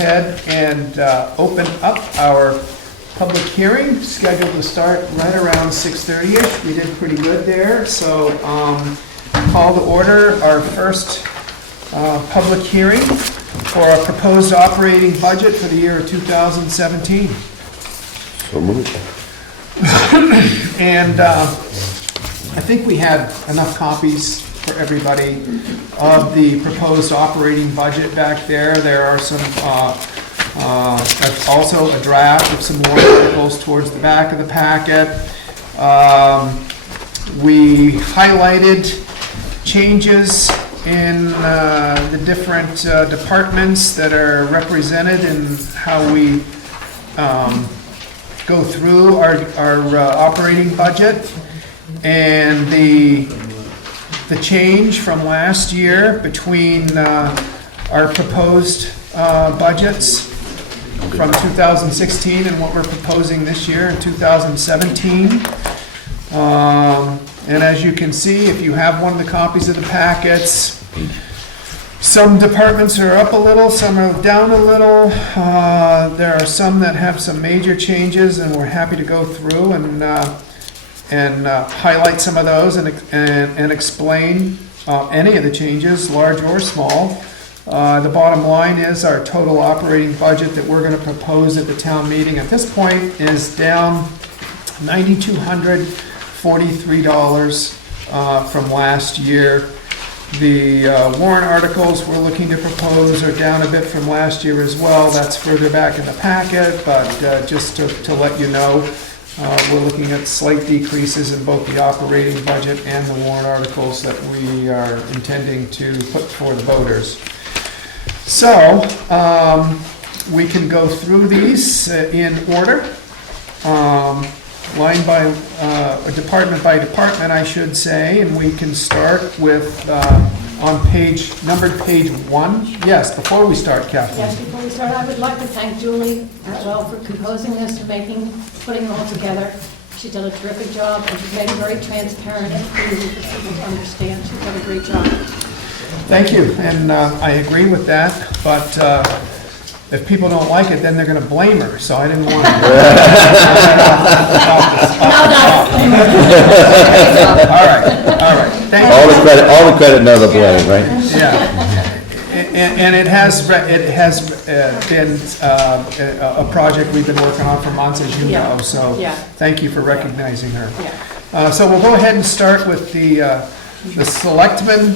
ahead and open up our public hearing, scheduled to start right around 6:30-ish. We did pretty good there, so call to order our first public hearing for our proposed operating budget for the year of 2017. So moved. And I think we had enough copies for everybody of the proposed operating budget back there. There are some, also a draft of some warrant articles towards the back of the packet. We highlighted changes in the different departments that are represented in how we go through our operating budget, and the change from last year between our proposed budgets from 2016 and what we're proposing this year in 2017. And as you can see, if you have one of the copies of the packets, some departments are up a little, some are down a little. There are some that have some major changes, and we're happy to go through and highlight some of those and explain any of the changes, large or small. The bottom line is our total operating budget that we're going to propose at the town meeting at this point is down $9,243 from last year. The warrant articles we're looking to propose are down a bit from last year as well. That's further back in the packet, but just to let you know, we're looking at slight decreases in both the operating budget and the warrant articles that we are intending to put before the voters. So, we can go through these in order, line by, department by department, I should say, and we can start with, on numbered page 1. Yes, before we start, Kathleen. Yes, before we start, I would like to thank Julie as well for composing this and putting it all together. She did a terrific job, and she's made it very transparent and easy for people to understand. She's done a great job. Thank you, and I agree with that, but if people don't like it, then they're going to blame her, so I didn't want to. All right, thank you. All the credit, none of the blame, right? Yeah, and it has been a project we've been working on for months, as you know, so thank you for recognizing her. So we'll go ahead and start with the Selectmen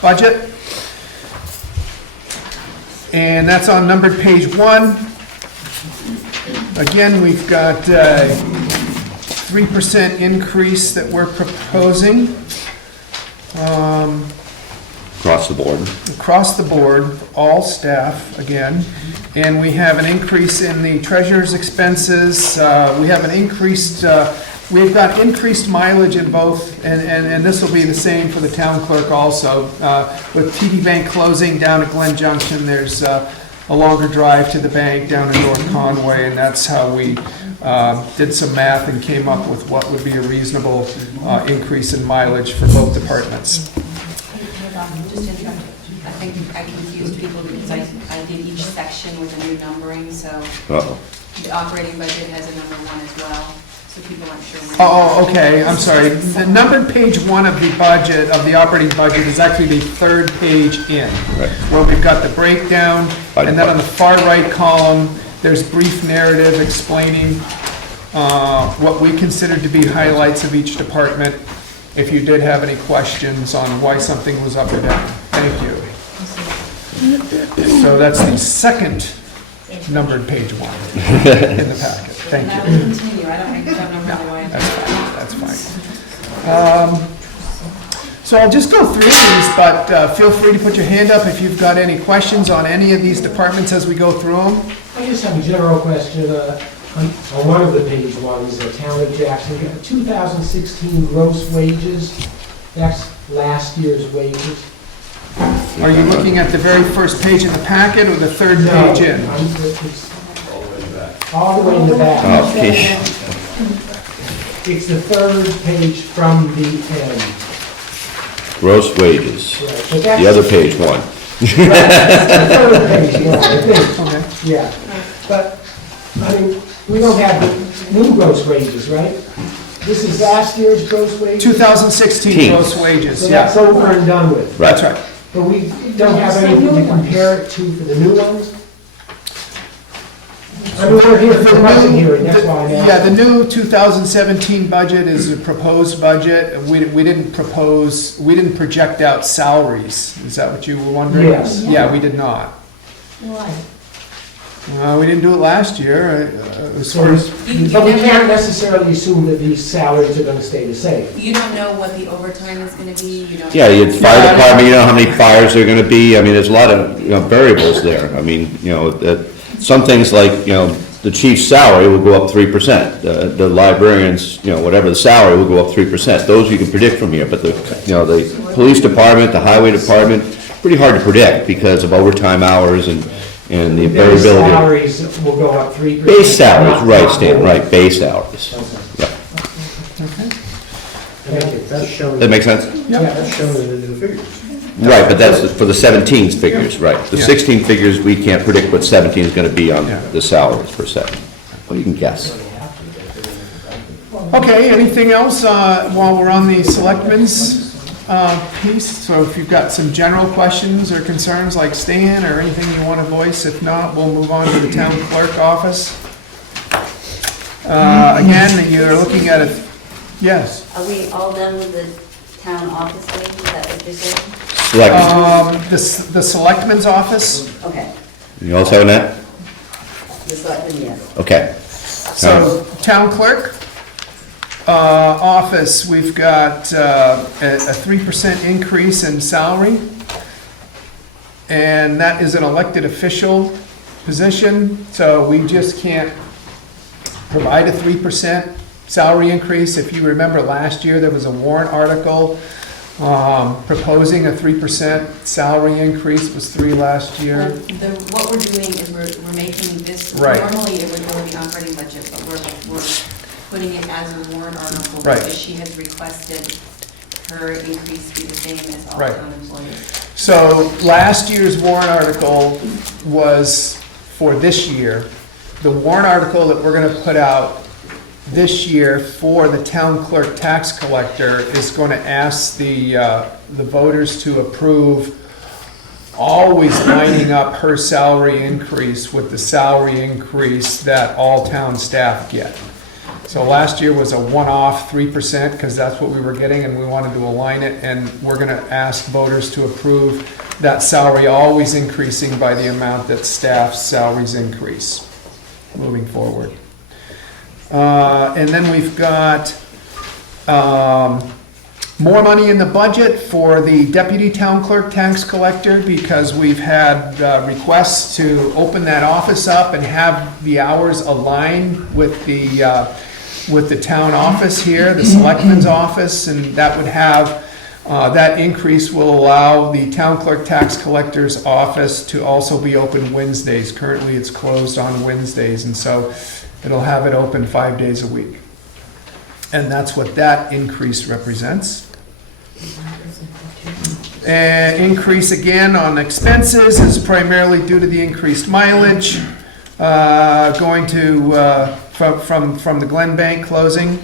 budget. And that's on numbered page 1. Again, we've got a 3% increase that we're proposing. Across the board. Across the board, all staff, again. And we have an increase in the treasurer's expenses. We've got increased mileage in both, and this will be the same for the town clerk also. With TD Bank closing down at Glen Junction, there's a longer drive to the bank down in North Conway, and that's how we did some math and came up with what would be a reasonable increase in mileage for both departments. Just interrupt. I think I confused people because I did each section with a new numbering, so the operating budget has a number 1 as well. So people aren't sure when. Oh, okay, I'm sorry. The numbered page 1 of the budget, of the operating budget, is actually the third page in, where we've got the breakdown, and then on the far right column, there's brief narrative explaining what we consider to be highlights of each department, if you did have any questions on why something was up or down. Thank you. So that's the second numbered page 1 in the packet. Thank you. I will continue. I don't remember why. That's fine. So I'll just go through these, but feel free to put your hand up if you've got any questions on any of these departments as we go through them. I just have a general question. On one of the page 1s, the town of Jackson, 2016 gross wages. That's last year's wages. Are you looking at the very first page in the packet or the third page in? It's all the way in the back. Okay. It's the third page from the end. Gross wages. Right, but that's- The other page 1. Third page, yeah, I think. Okay. Yeah, but, I mean, we don't have new gross wages, right? This is last year's gross wages? 2016 gross wages, So that's yeah. over and done with. Right. That's right. But we don't have anything to compare it to for the new ones? I mean, we're here for the budget hearing, that's why I'm Yeah, asking. the new 2017 budget is a proposed budget. We didn't project out salaries. Is that what you were wondering? Yes. Yeah, we did not. Why? We didn't do it last year, as far as, But we can't necessarily assume that these salaries are gonna stay the same. You don't know what the overtime is gonna be, you don't. Yeah, you fire department, you know how many fires there are gonna be, I mean, there's a lot of, variables there. I mean, some things like, the chief's salary will go up 3%, the librarians, whatever the salary will go up 3%. Those you can predict from here, but the police department, the highway department, pretty hard to predict because of overtime hours and the Base variability. salaries will go up 3%. Base salaries, not- right, not Stan, more. right, base salaries. Okay. Yep. Thank you. That's shown, That makes sense? that's shown in the new figures. Right, but that's for the 17's figures, right. The Yeah. 16 figures, we can't predict what 17 is gonna be on Yeah. the salaries per se. Well, you can guess. okay, anything else while we're on the selectmen's piece? So if you've got some general questions or concerns like Stan or anything you want to voice, if not, we'll move on to the town clerk office. Again, you're looking at it, yes. Are we all done with the town office thing? Is that what you're saying? Select, The selectmen's office, Okay, you also have that? the selectmen, yes. Okay. so town clerk office, we've got a 3% increase in salary. And that is an elected official position, so we just can't provide a 3% salary increase. If you remember last year, there was a warrant article proposing a 3% salary increase, it was 3 last year. What we're doing is we're making this, Right. normally it would go in the operating budget, but we're putting it as a warrant article Right. because she has requested her increase to be the same as all Right. town employees. So last year's warrant article was for this year. The warrant article that we're gonna put out this year for the town clerk tax collector is gonna ask the voters to approve always lining up her salary increase with the salary increase that all town staff get. So last year was a one-off 3%, because that's what we were getting, and we wanted to align it, and we're gonna ask voters to approve that salary always increasing by the amount that staff's salaries increase moving forward. And then we've got more money in the budget for the deputy town clerk tax collector, because we've had requests to open that office up and have the hours align with the town office here, the selectman's office, and that would have, that increase will allow the town clerk tax collector's office to also be open Wednesdays. Currently, it's closed on Wednesdays, and so it'll have it open 5 days a week. And that's what that increase represents. And increase again on expenses is primarily due to the increased mileage, going to, from the Glen Bank closing.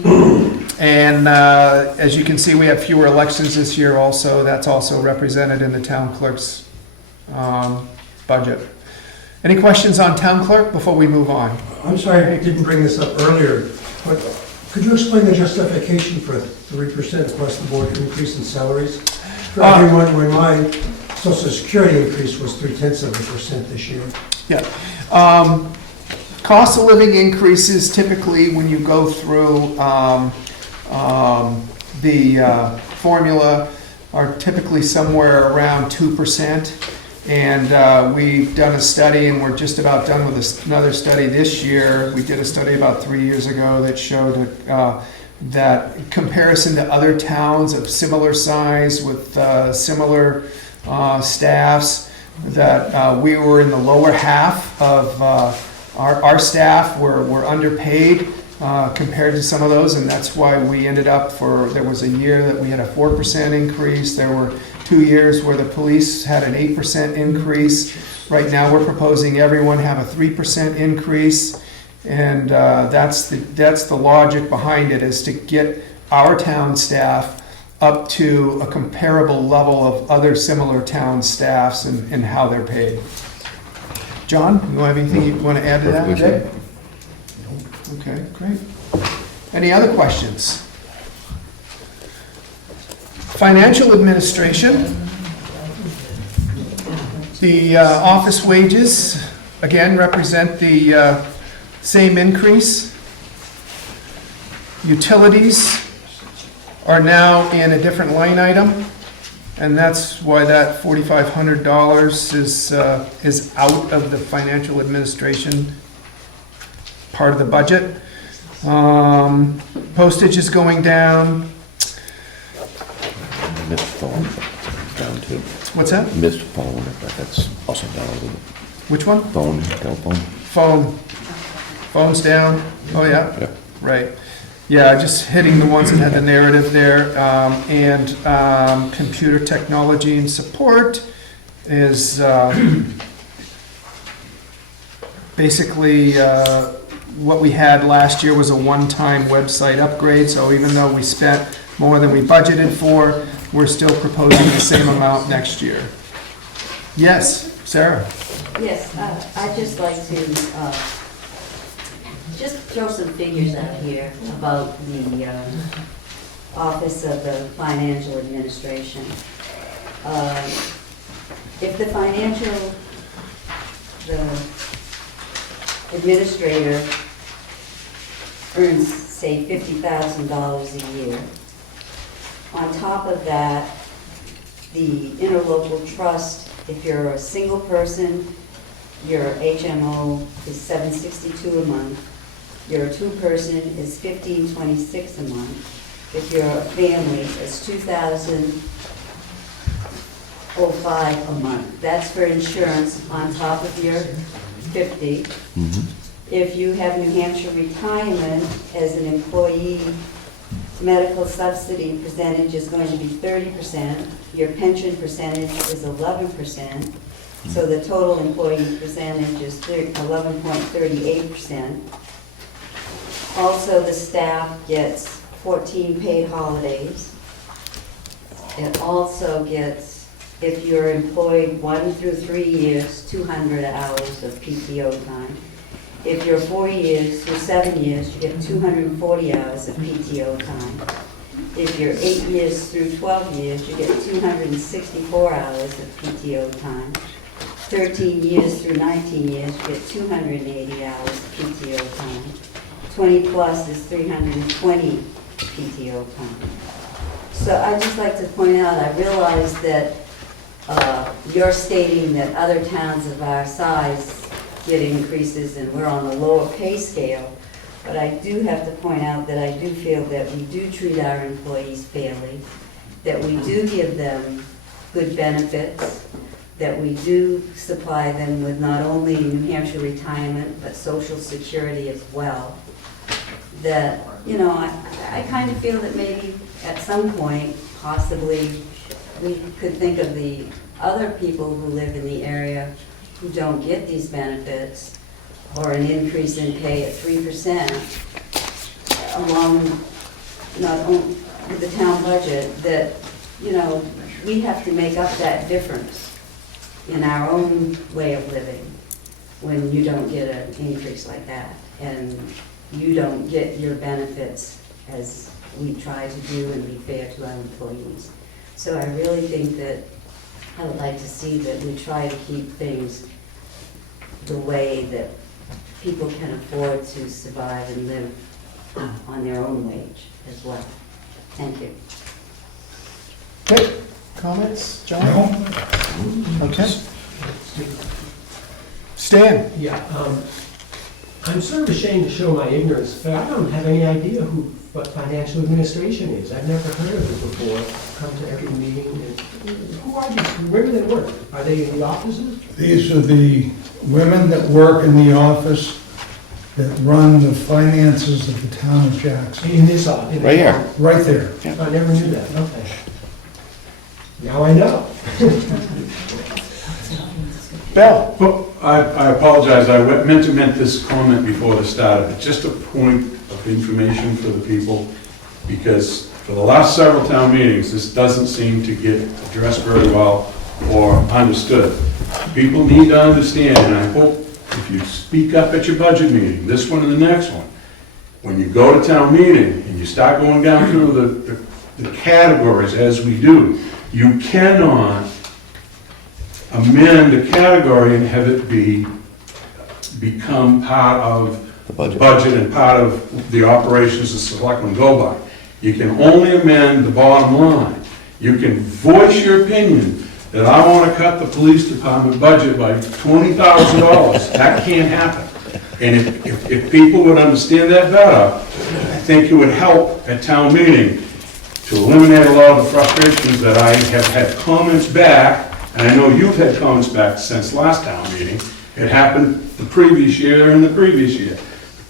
And as you can see, we have fewer elections this year also. That's also represented in the town clerk's budget. Any questions on town clerk before we move on? I'm sorry, I didn't bring this up earlier, but could you explain the justification for a 3% across the board increase in salaries? For everyone, when my social security increase was 0.3% this year. Yeah. Cost of living increases typically when you go through the formula are typically somewhere around 2%. And we've done a study, and we're just about done with another study this year. We did a study about 3 years ago that showed that comparison to other towns of similar size with similar staffs, that we were in the lower half of our staff were underpaid compared to some of those, and that's why we ended up there was a year that we had a 4% increase. There were 2 years where the police had an 8% increase. Right now, we're proposing everyone have a 3% increase. And that's the logic behind it, is to get our town staff up to a comparable level of other similar town staffs and how they're paid. John, you have anything you want to add to that? Perfectly Okay, great. Any other questions? Financial administration. The office wages, again, represent the same increase. Utilities are now in a different line item, and that's why that $4,500 is out of the financial administration part of the budget. Postage is going down. Missed phone down too. What's that? Missed phone, but that's also down a little bit. Which one? Phone, telephone. Phone's down. Oh, yeah. Yeah. Right. Yeah, just hitting the ones that had the narrative there. And computer technology and support is basically what we had last year was a one-time website upgrade. So even though we spent more than we budgeted for, we're still proposing the same amount next year. Yes, Sarah? Yes, I'd just like to just throw some figures out here about the Office of the Financial Administration. If the administrator earns, say, $50,000 a year, on top of that, the interlocal trust, if you're a single person, your HMO is $762 a month. You're a two-person is $1,526 a month. If you're a family, it's $2,005 a month. That's for insurance on top of your 50. If you have New Hampshire retirement as an employee, medical subsidy percentage is going to be 30%. Your pension percentage is 11%. So the total employee percentage is 11.38%. Also, the staff gets 14 paid holidays. It also gets, if you're employed 1 through 3 years, 200 hours of PTO time. If you're 4 years through 7 years, you get 240 hours of PTO time. If you're 8 years through 12 years, you get 264 hours of PTO time. 13 years through 19 years, you get 280 hours of PTO time. 20 plus is 320 PTO time. So I'd just like to point out, I realize that you're stating that other towns of our size get increases and we're on the lower pay scale, but I do have to point out that I do feel that we do treat our employees fairly, that we do give them good benefits, that we do supply them with not only New Hampshire retirement, but Social Security as well. That, you know, I kind of feel that maybe at some point, possibly, we could think of the other people who live in the area who don't get these benefits, or an increase in pay at 3%, along not only with the town budget, that, you know, we have to make up that difference in our own way of living when you don't get an increase like that, and you don't get your benefits as we try to do and be fair to our employees. So I really think that I would like to see that we try to keep things the way that people can afford to survive and live on their own wage as well. Thank you. Great. Comments, John? Okay. Stan? Yeah, I'm sort of ashamed to show my ignorance, but I don't have any idea what financial administration is. I've never heard of it before. Come to every meeting, and who are these? Where do they work? Are they in the offices? These are the women that work in the office that run the finances of the town of Jackson. In this office? Right here. Right there. I never knew that, okay. Now I know. Bill? Well, I apologize, I meant to make this comment before the start, but just a point of information for the people, because for the last several town meetings, this doesn't seem to get addressed very well or understood. People need to understand, and I hope if you speak up at your budget meeting, this one and the next one, when you go to town meeting and you start going down through the categories as we do, you cannot amend a category and have it become part of the budget and part of the operations the selectmen go by. You can only amend the bottom line. You can voice your opinion that I want to cut the police department budget by $20,000. That can't happen. And if people would understand that better, I think it would help at town meeting to eliminate a lot of the frustrations that I have had comments back, and I know you've had comments back since last town meeting. It happened the previous year and the previous year.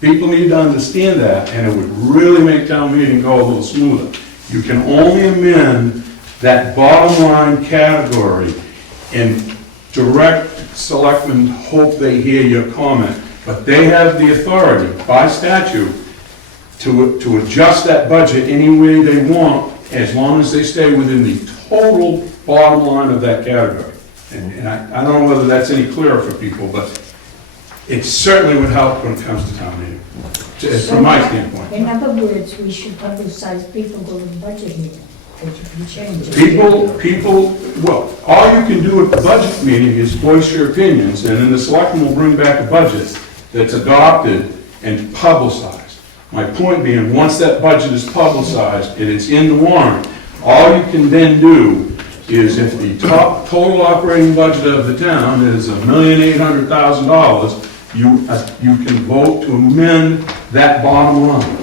People need to understand that, and it would really make town meeting go a little smoother. You can only amend that bottom line category, and direct selectmen hope they hear your comment, but they have the authority by statute to adjust that budget any way they want, as long as they stay within the total bottom line of that category. And I don't know whether that's any clearer for people, but it certainly would help when it comes to town meeting, from my standpoint. In other words, we should publicize people go to the budget meeting, that you can change it. People, well, all you can do at the budget meeting is voice your opinions, and then the selectmen will bring back a budget that's adopted and publicized. My point being, once that budget is publicized and it's in the warrant, all you can then do is, if the total operating budget of the town is $1,800,000, you can vote to amend that bottom line.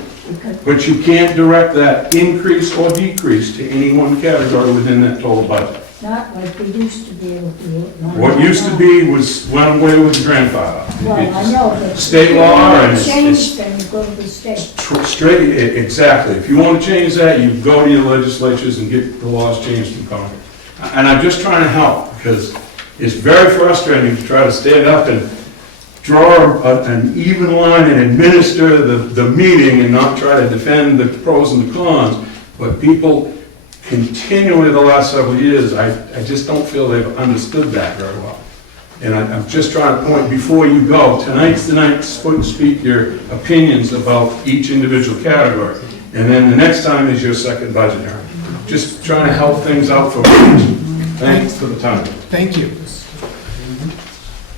But you can't direct that increase or decrease to any one category within that total budget. Not like we used to be able to do it. What used to be went away with the grandfather. Well, I know, but. State law and it's Change, then you go to the state. straight, exactly. If you want to change that, you go to your legislatures and get the laws changed in Congress. And I'm just trying to help, because it's very frustrating to try to stand up and draw an even line and administer the meeting and not try to defend the pros and the cons. But people continually the last several years, I just don't feel they've understood that very well. And I'm just trying to point, before you go, tonight's the night to speak your opinions about each individual category. And then the next time is your second budget hearing. Just trying to help things out for me. Thanks for the time. Thank you.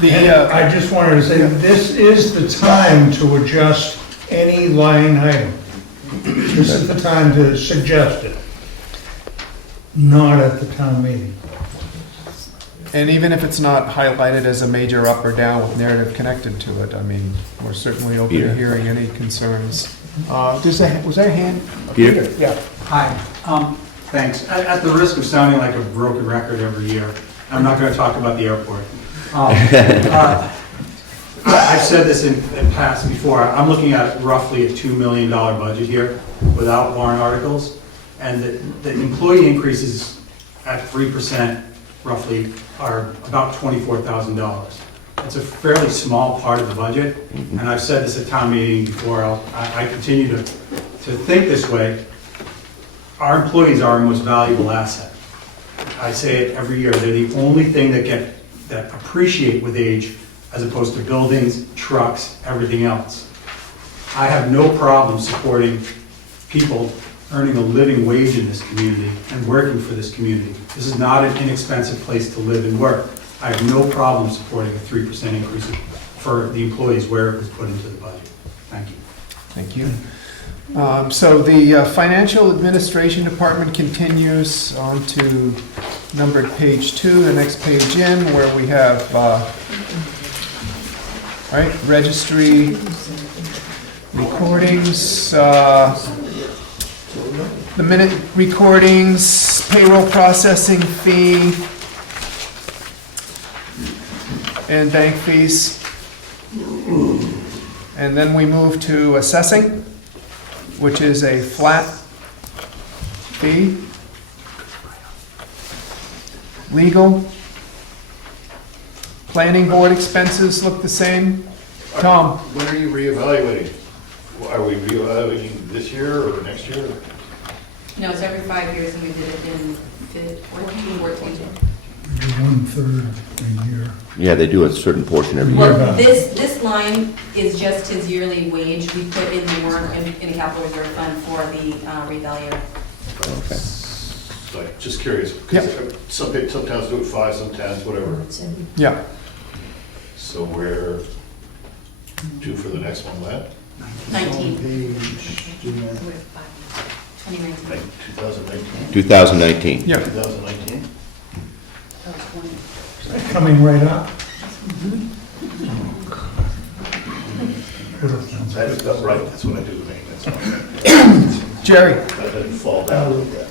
I just wanted to say, this is the time to adjust any line item. This is the time to suggest it, not at the town meeting. And even if it's not highlighted as a major up or down with narrative connected to it, I mean, we're certainly open to Peter. hearing any concerns. Was there a hand? Peter? Yeah. Hi, thanks. At the risk of sounding like a broken record every year, I'm not going to talk about the airport. I've said this in past before, I'm looking at roughly a $2 million budget here without warrant articles, and the employee increases at 3% roughly are about $24,000. It's a fairly small part of the budget, and I've said this at town meeting before, I continue to think this way. Our employees are our most valuable asset. I say it every year, they're the only thing that appreciate with age, as opposed to buildings, trucks, everything else. I have no problem supporting people earning a living wage in this community and working for this community. This is not an inexpensive place to live and work. I have no problem supporting a 3% increase for the employees where it was put into the budget. Thank you. Thank you. So the Financial Administration Department continues on to numbered page 2, the next page in, where we have registry recordings, the minute recordings, payroll processing fee, and bank fees. And then we move to assessing, which is a flat fee. Legal. Planning board expenses look the same. Tom? When are you reevaluating? Are we reevaluating this year or next year? No, it's every 5 years, and we did it in 14. 1/3 a year. Yeah, they do a certain portion every year. Well, this line is just his yearly wage. We put in the warrant in a capital reserve fund for the revalue. Okay. Like, just curious. 'Cause Yep. Some towns do it 5, some towns whatever. Yeah. So we're due for the next one, Matt? 2019. Like 2019? 2019. Yeah. 2019? Coming right up. That's right, that's what I do, maintenance. Jerry? That didn't fall down yet.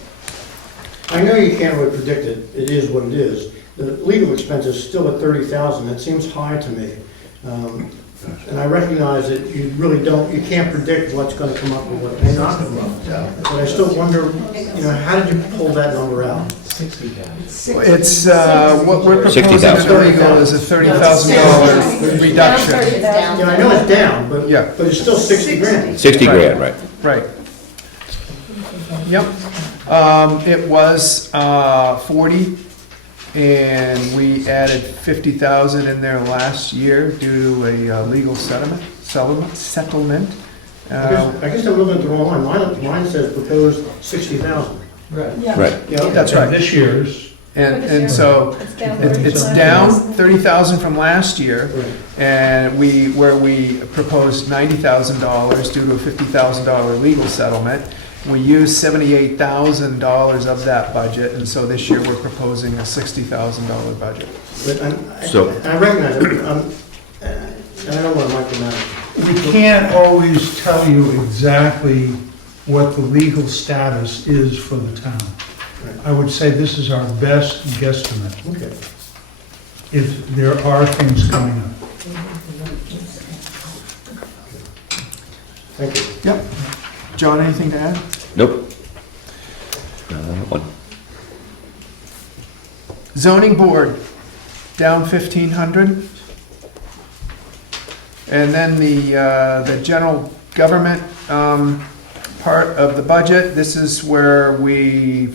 I know you can't really predict it, it is what it is. The legal expense is still at 30,000, that seems high to me. And I recognize that you really don't, you can't predict what's gonna come up and what may not come up. But I still wonder, how did you pull that number out? It's, what we're proposing to 60,000. the legal is a $30,000 reduction. Yeah, I know it's down, but, Yeah. but it's still 60 grand. 60 grand, right. Right. Yep. It was 40, and we added 50,000 in there last year due to a legal settlement. I guess I'm looking at the wrong line, mine says proposed 60,000. Right. Right. Yeah, That's And right. this year's, And so it's down 30,000 from last year, and where we proposed $90,000 due to a $50,000 legal settlement. We used $78,000 of that budget, and so this year we're proposing a $60,000 budget. But So- I recognize it, and I don't want to micromanage. we can't always tell you exactly what the legal status is for the town. I would say this is our best guesstimate. Okay. If there are things coming up. Thank you. Yep. John, anything to add? Nope. One. Zoning board, down 1,500. And then the general government part of the budget, this is where we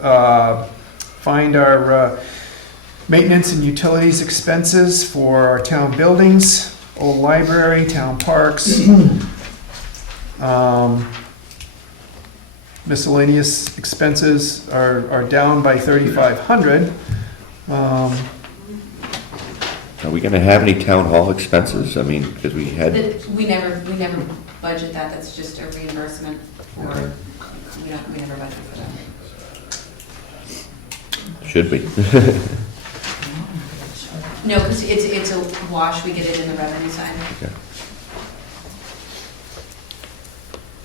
find our maintenance and utilities expenses for our town buildings, old library, town parks. Miscellaneous expenses are down by 3,500. Are we gonna have any town hall expenses? I mean, because we had, We never budget that, that's just a reimbursement, or we never budget for that. should be. No, because it's a wash, we get it in the revenue side.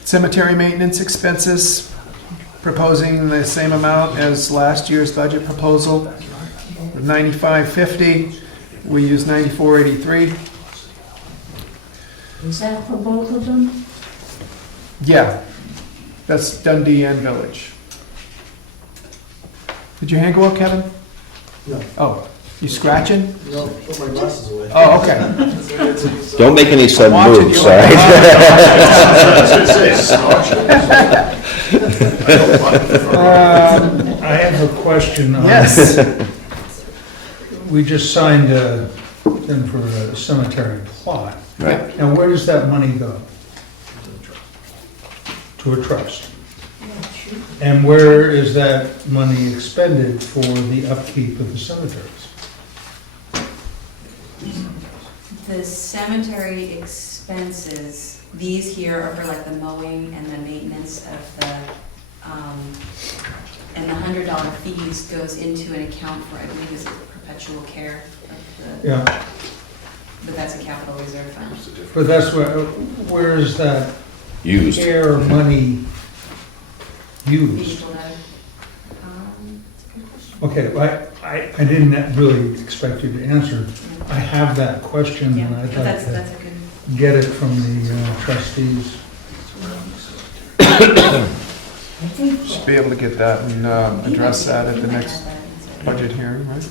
Cemetery maintenance expenses, proposing the same amount as last year's budget proposal, 9550. We use 9483. Is that for both of them? Yeah, that's Dundee and Village. Did your hand go up, Kevin? No. Oh, you scratching? No, put my glasses away. Oh, okay. Don't make any sudden Watching moves, you. sorry. I have a question on. Yes. We just signed a thing for a cemetery plot. Right. Now, where does that money go? To a trust. And where is that money expended for the upkeep of the cemeteries? The cemetery expenses, these here are for like the mowing and the maintenance of the, and the $100 fees goes into an account for, I believe, is it perpetual care of the, Yeah, but that's a capital reserve fund. but that's where is that Used. care money used? People know. That's a good question. Okay, I didn't really expect you to answer. I have that question Yeah, and I'd but like that's to a good. get it from the trustees. Should be able to get that and address that at the next. budget hearing, right?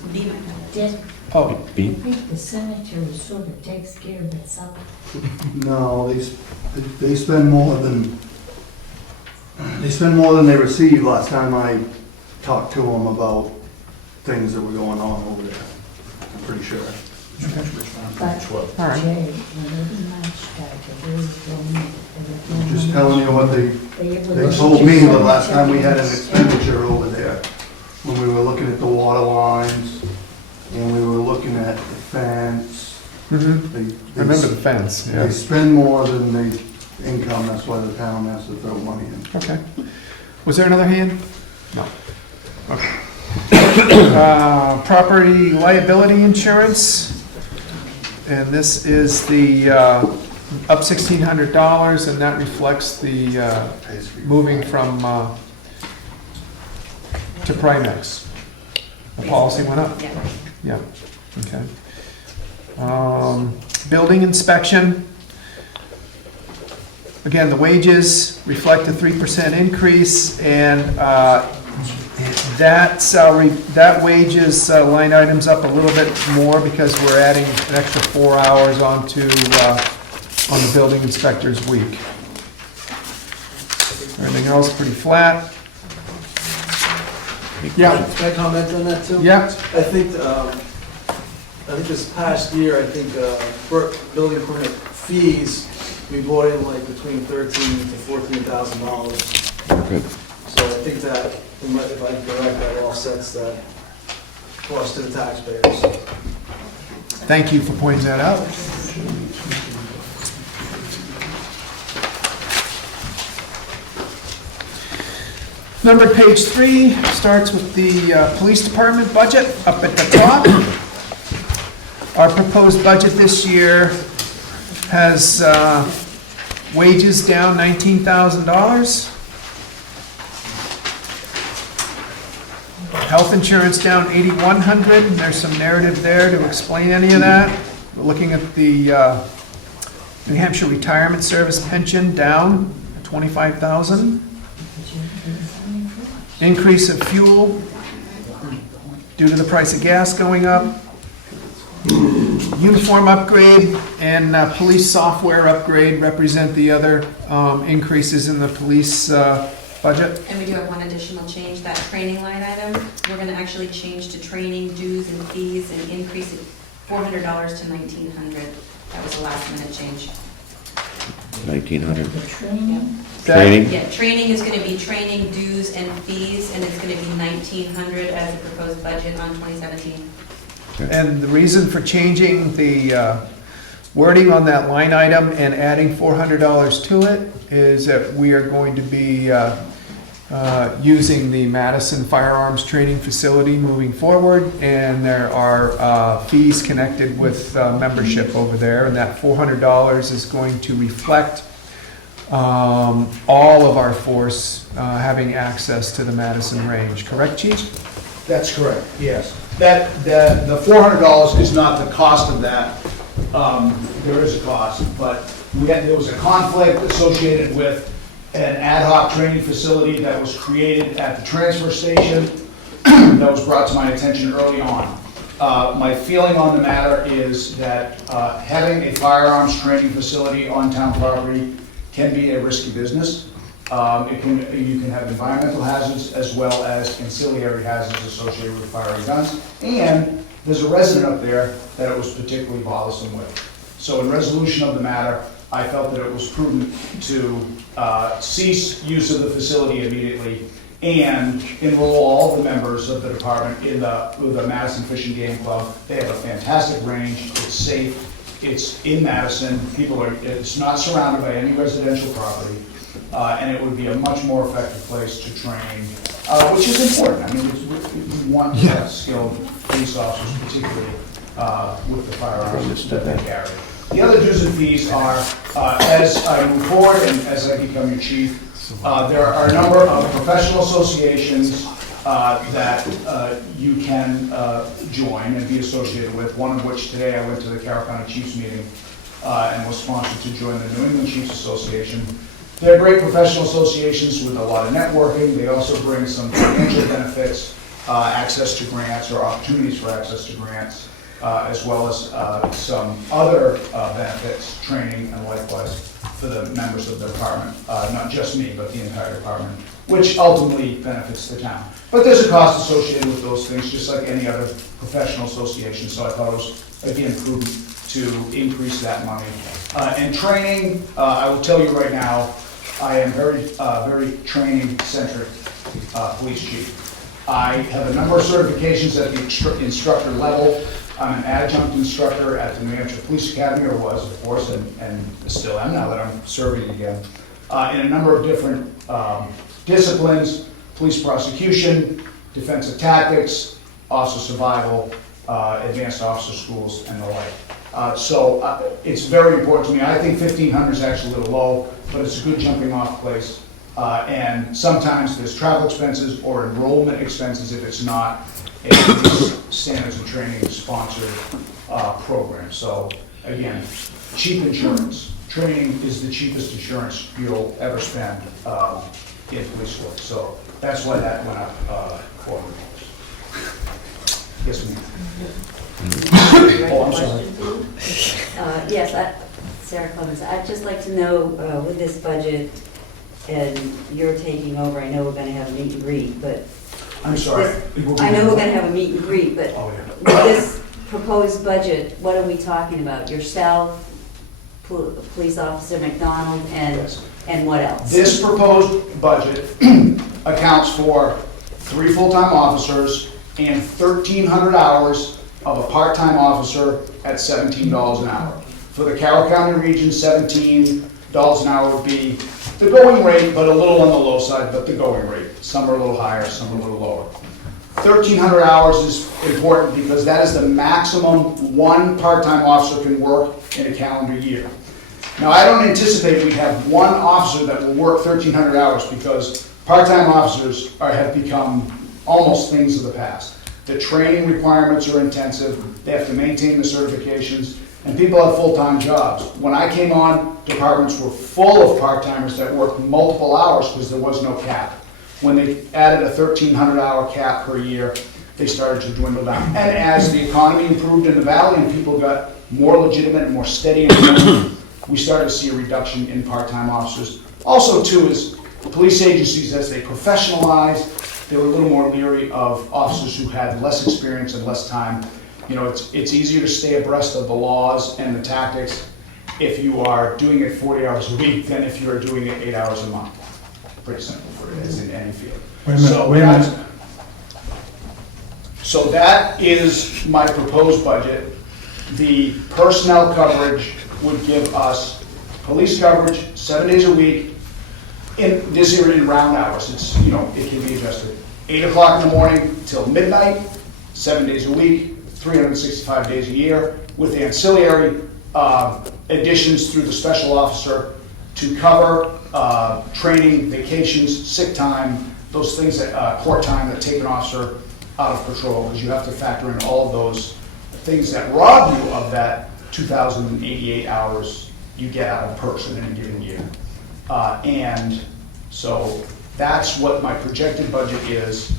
Just, Oh, I think the cemetery sort of takes care of itself. No, they spend more than, they receive last time I talked to them about things that were going on over there. I'm pretty sure. But all right. Jay, when March started, I'm just telling you what they told me the last time we had an expenditure over there. When we were looking at the water lines, and we were looking at the fence. Mm-hmm. I remember the fence, yeah. They spend more than they income, that's why the town has to throw money in. Okay. Was there another hand? No. Okay. Property liability insurance, and this is the, up $1,600, and that reflects the, moving from, to Primex. The policy went up? Yeah. Yeah, okay. Building inspection. Again, the wages reflect a 3% increase, and that salary, that wages line item's up a little bit more because we're adding an extra 4 hours onto, on the building inspector's week. Everything else pretty flat. Yeah. Can I comment on that too? Yeah. I think this past year, I think building permit fees, we brought in like between $13,000 to $14,000. Good. So I think that, if I'm correct, that offsets that cost to the taxpayers. Thank you for pointing that out. Numbered page 3 starts with the police department budget up at the top. Our proposed budget this year has wages down $19,000. Health insurance down $8,100. There's some narrative there to explain any of that. We're looking at the New Hampshire Retirement Service pension down $25,000. Increase of fuel due to the price of gas going up. Uniform upgrade and police software upgrade represent the other increases in the police budget. And we do have one additional change, that training line item, we're gonna actually change to training dues and fees and increase it $400 to $1,900. That was a last minute change. 1,900. The training, Training? Yeah, training is gonna be training dues and fees, and it's gonna be $1,900 as a proposed budget on 2017. And the reason for changing the wording on that line item and adding $400 to it is that we are going to be using the Madison Firearms Training Facility moving forward, and there are fees connected with membership over there, and that $400 is going to reflect all of our force having access to the Madison range. Correct, Chief? That's correct, yes. The $400 is not the cost of that. There is a cost, but there was a conflict associated with an ad hoc training facility that was created at the transfer station that was brought to my attention early on. My feeling on the matter is that having a firearms training facility on town property can be a risky business. You can have environmental hazards as well as ancillary hazards associated with firing guns. And there's a resident up there that it was particularly bothersome with. So in resolution of the matter, I felt that it was prudent to cease use of the facility immediately and enroll all the members of the department in the Madison Fish and Game Club. They have a fantastic range, it's safe, it's in Madison, it's not surrounded by any residential property, and it would be a much more effective place to train, which is important. I mean, we want to have skilled police officers, particularly with the firearms that they carry. The other dues and fees are, as I move forward and as I become your chief, there are a number of professional associations that you can join and be associated with, one of which today I went to the Carroll County Chiefs meeting and was sponsored to join the New England Chiefs Association. They're great professional associations with a lot of networking. They also bring some financial benefits. access to grants or opportunities for access to grants, as well as some other benefits, training and likewise for the members of the department, not just me, but the entire department, which ultimately benefits the town. But there's a cost associated with those things, just like any other professional association, so I thought it was, again, prudent to increase that money. And training, I will tell you right now, I am very training-centric police chief. I have a number of certifications at the instructor level. I'm an adjunct instructor at the New Hampshire Police Academy, or was, of course, and still am now that I'm serving again, in a number of different disciplines: police prosecution, defensive tactics, officer survival, advanced officer schools, and the like. So it's very important to me. I think 1,500 is actually a little low, but it's a good jumping off place. And sometimes there's travel expenses or enrollment expenses if it's not a standards and training sponsored program. So again, cheap insurance. Training is the cheapest insurance you'll ever spend in police work. So that's why that went up $400. Yes, ma'am. Oh, I'm sorry. Yes, Sarah Clemens, I'd just like to know, with this budget, and you're taking over, I know we're gonna have a meet and greet, but... I'm sorry. I know we're gonna have a meet and greet, but with this proposed budget, what are we talking about? Yourself, Police Officer McDonald, and what else? This proposed budget accounts for 3 full-time officers and 1,300 hours of a part-time officer at $17 an hour. For the Carroll County region, $17 an hour would be the going rate, but a little on the low side, but the going rate. Some are a little higher, some are a little lower. 1,300 hours is important because that is the maximum one part-time officer can work in a calendar year. Now, I don't anticipate we have one officer that will work 1,300 hours because part-time officers have become almost things of the past. The training requirements are intensive, they have to maintain the certifications, and people have full-time jobs. When I came on, departments were full of part-timers that worked multiple hours because there was no cap. When they added a 1,300-hour cap per year, they started to dwindle down. And as the economy improved in the valley and people got more legitimate and more steady income, we started to see a reduction in part-time officers. Also, too, is police agencies, as they professionalized, they were a little more leery of officers who had less experience and less time. You know, it's easier to stay abreast of the laws and the tactics if you are doing it 40 hours a week than if you are doing it 8 hours a month. Pretty simple for it, as in any field. Wait a minute. So that is my proposed budget. The personnel coverage would give us police coverage 7 days a week. In this area, in round hours, it's, you know, it can be adjusted. 8 o'clock in the morning till midnight, 7 days a week, 365 days a year, with ancillary additions through the special officer to cover training, vacations, sick time, those things that, court time that take an officer out of patrol, because you have to factor in all of those things that rob you of that 2,088 hours you get out of a person in a given year. And so that's what my projected budget is.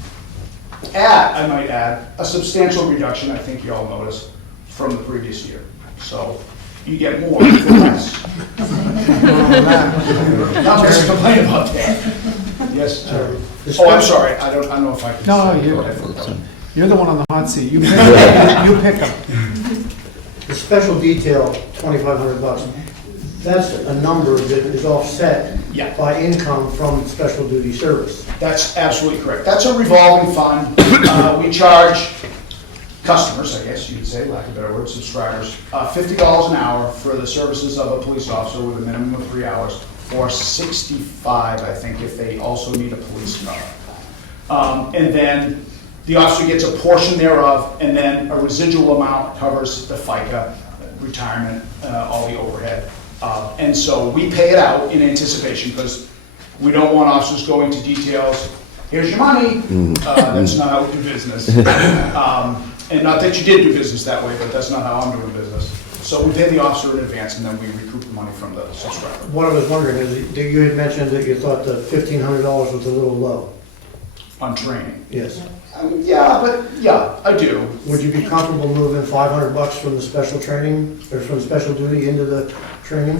I might add, a substantial reduction, I think you all noticed, from the previous year. So you get more for less. Not just to complain about that. Yes, Jerry. Oh, I'm sorry, I don't know if I can. No, you're the one on the hot seat. You pick them. The special detail, $2,500. That's a number that is offset by income from special duty service. That's absolutely correct. That's a revolving fund. We charge customers, I guess you could say, lack of a better word, subscribers, $50 an hour for the services of a police officer with a minimum of 3 hours, or $65, I think, if they also need a police car. And then the officer gets a portion thereof, and then a residual amount covers the FICA, retirement, all the overhead. And so we pay it out in anticipation because we don't want officers going to details. Here's your money. That's not how we do business. And not that you did do business that way, but that's not how I'm doing business. So we pay the officer in advance and then we recoup the money from the subscriber. What I was wondering is that you had mentioned that you thought the $1,500 was a little low. on training. Yes. Yeah, I do. Would you be comfortable moving $500 from the special training, or from special duty into the training?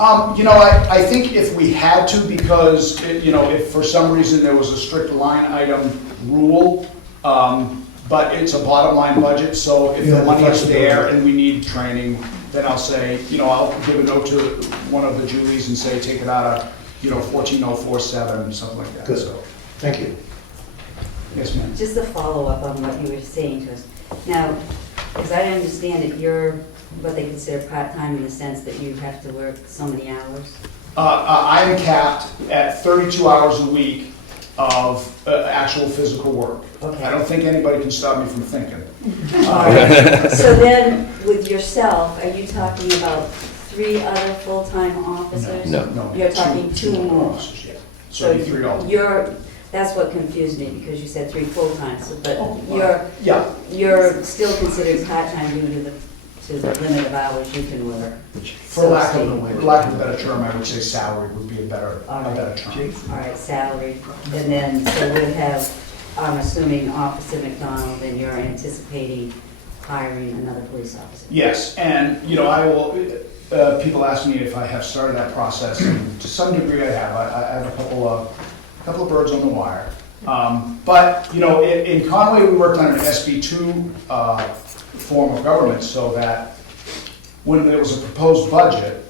I think if we had to, because, if for some reason there was a strict line item rule, but it's a bottom line budget, so if the money is there and we need training, then I'll say, I'll give a note to one of the Julies and say, take it out of, 14047, something like that. Good. So, Thank you. yes, ma'am. Just a follow-up on what you were saying to us. Now, as I understand it, you're what they consider part-time in the sense that you have to work so many hours? I'm capped at 32 hours a week of actual physical work. Okay. I don't think anybody can stop me from thinking. All right. So then, with yourself, are you talking about 3 other full-time officers? No. No. You're talking 2 more? officers, yeah. So 3 all. that's what confused me, because you said 3 full-times, but Yeah, you're still considered part-time due to the limit of hours you can work. for lack of a better term, I would say salary would be a better term. All right, salary. And then, so we'll have, I'm assuming Officer McDonald, and you're anticipating hiring another police officer? Yes, and, I will, people ask me if I have started that process, and to some degree I have. I have a couple of birds on the wire. But, in Conway, we worked on an SB2 form of government, so that when there was a proposed budget,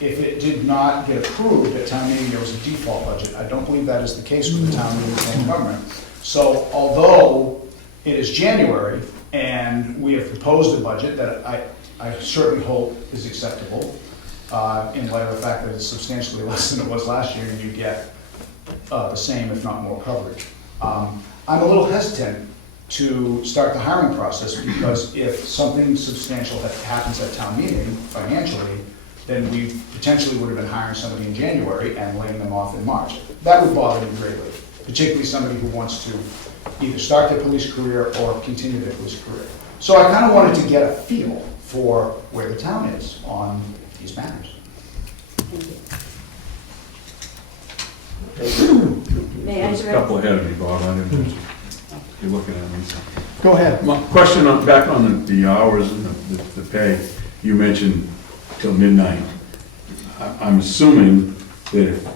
if it did not get approved at town meeting, there was a default budget. I don't believe that is the case with the town meeting form of government. So although it is January, and we have proposed a budget that I certainly hope is acceptable, in light of the fact that it's substantially less than it was last year, and you get the same, if not more, coverage. I'm a little hesitant to start the hiring process, because if something substantial that happens at town meeting financially, then we potentially would have been hiring somebody in January and laying them off in March. That would bother me greatly, particularly somebody who wants to either start their police career or continue their police career. So I kind of wanted to get a feel for where the town is on these matters. May I There's a direct? couple ahead of me, Bob, I didn't, you're looking at me. Go ahead. My question back on the hours and the pay, you mentioned till midnight. I'm assuming that if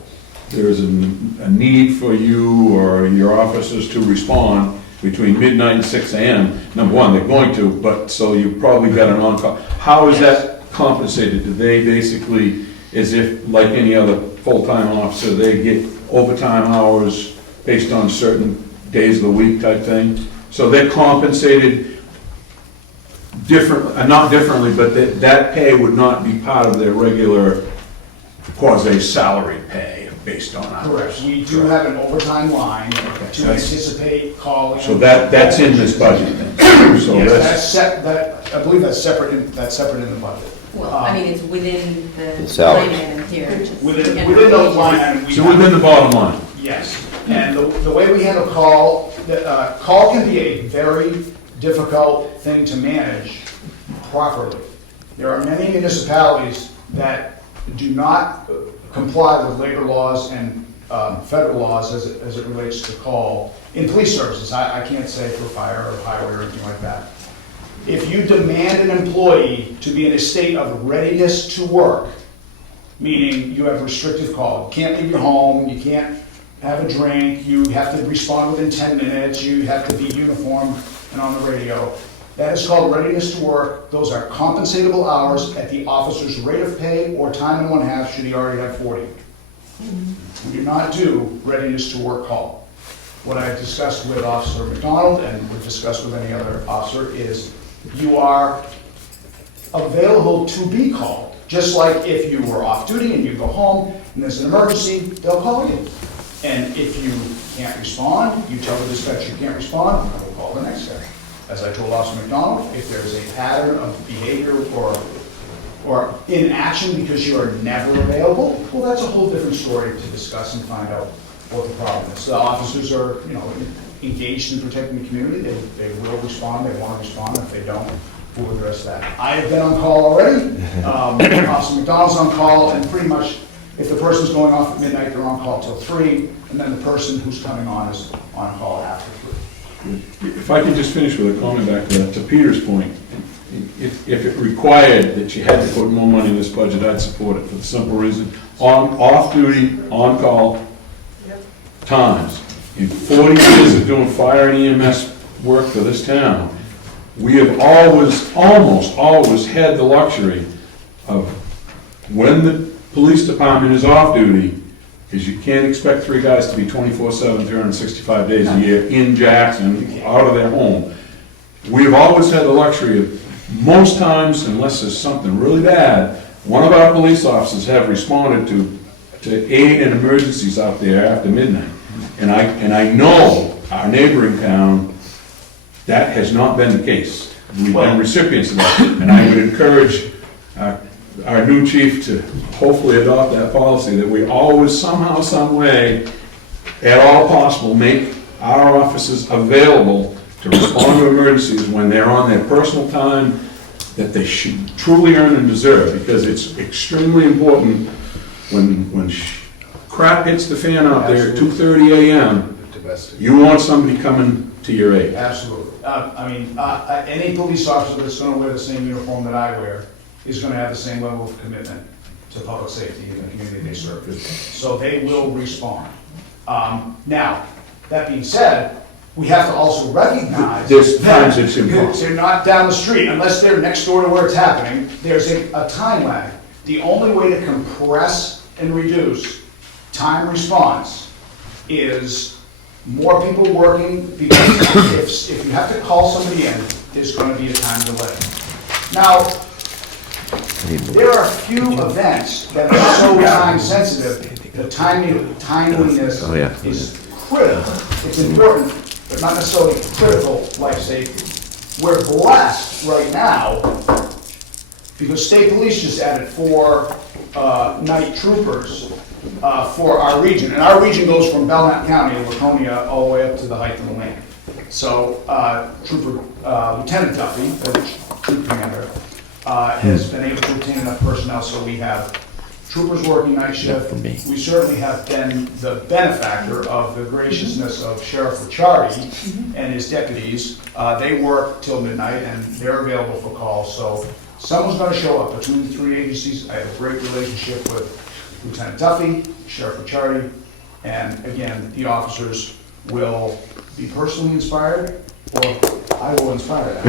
there is a need for you or your officers to respond between midnight and 6 a.m., number one, they're going to, but so you probably got an on-call. How is that compensated? Do they basically, as if like any other full-time officer, they get overtime hours based on certain days of the week type thing? So they're compensated not differently, but that pay would not be part of their regular quasi-salary pay based on hours. Correct. We do have an overtime line to anticipate calling. So that's in this budget then? So Yes, I believe that's separate in the budget. Well, I mean, it's within the salary. line item here. Within those line items. So within the bottom line? Yes, and the way we handle call can be a very difficult thing to manage properly. There are many municipalities that do not comply with labor laws and federal laws as it relates to call in police services. I can't say for fire or highway or anything like that. If you demand an employee to be in a state of readiness to work, meaning you have restrictive call, you can't leave your home, you can't have a drink, you have to respond within 10 minutes, you have to be uniformed and on the radio. That is called readiness to work. Those are compensatable hours at the officer's rate of pay or time and 1/2 should he already have 40. We do not do readiness to work call. What I discussed with Officer McDonald and would discuss with any other officer is you are available to be called. Just like if you were off duty and you go home and there's an emergency, they'll call you. And if you can't respond, you tell the dispatcher you can't respond, I will call the next guy. As I told Officer McDonald, if there's a pattern of behavior or inaction because you are never available, well, that's a whole different story to discuss and find out what the problem is. The officers are, engaged in protecting the community. They will respond. They want to respond. If they don't, we'll address that. I have been on call already. Officer McDonald's on call, and pretty much If the person's going off at midnight, they're on call till 3, and then the person who's coming on is on call after 3. If I could just finish with a comment back to Peter's point, if it required that you had to put more money in this budget, I'd support it for the simple reason, off-duty, on-call times. In 40 years of doing fire and EMS work for this town, we have almost always had the luxury of, when the police department is off-duty, because you can't expect 3 guys to be 24/7, 365 days a year in Jackson, out of their home. We've always had the luxury of, most times, unless there's something really bad, one of our police officers have responded to aid in emergencies out there after midnight. And I know our neighboring town, that has not been the case. We've been recipients of that. And I would encourage our new chief to hopefully adopt that policy, that we always somehow, some way, at all possible, make our officers available to respond to emergencies when they're on their personal time that they should truly earn and deserve, because it's extremely important when crap hits the fan out there at 2:30 a.m., you want somebody coming to your aid. Absolutely. Any police officer that's going to wear the same uniform that I wear is going to have the same level of commitment to public safety in the community they serve. So they will respond. Now, that being said, we have to also recognize There's times it's impossible. they're not down the street, unless they're next door to where it's happening, there's a time lag. The only way to compress and reduce time response is more people working, because if you have to call somebody in, there's going to be a time delay. Now, there are a few events that are so time sensitive, the timeliness is critical. It's important, but not necessarily critical life safety. We're blessed right now because state police just added 4 night troopers for our region. And our region goes from Belknap County in Laconia all the way up to the height of the land. So Lieutenant Duffy, the troop commander, has been able to obtain enough personnel, so we have troopers working night shift. We certainly have been the benefactor of the graciousness of Sheriff Ricciardi and his deputies. They work till midnight and they're available for calls, so someone's going to show up between the 3 agencies. I have a great relationship with Lieutenant Duffy, Sheriff Ricciardi, and again, the officers will be personally inspired, or I will inspire them.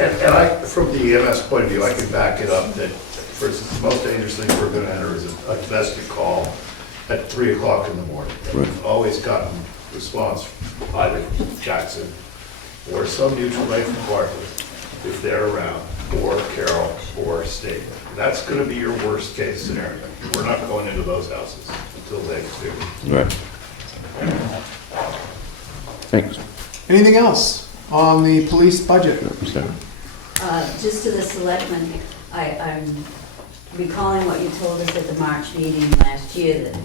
And from the EMS point of view, I can back it up that, for instance, the most dangerous thing we're going to enter is a domestic call at 3 o'clock in the morning. And we've always gotten response either from Jackson or some mutual aid from Bartlett, if they're around, or Carroll, or State. That's going to be your worst case scenario. We're not going into those houses until they do. Right. Thanks. Anything else on the police budget? Just to the selectmen, I'm recalling what you told us at the March meeting last year, that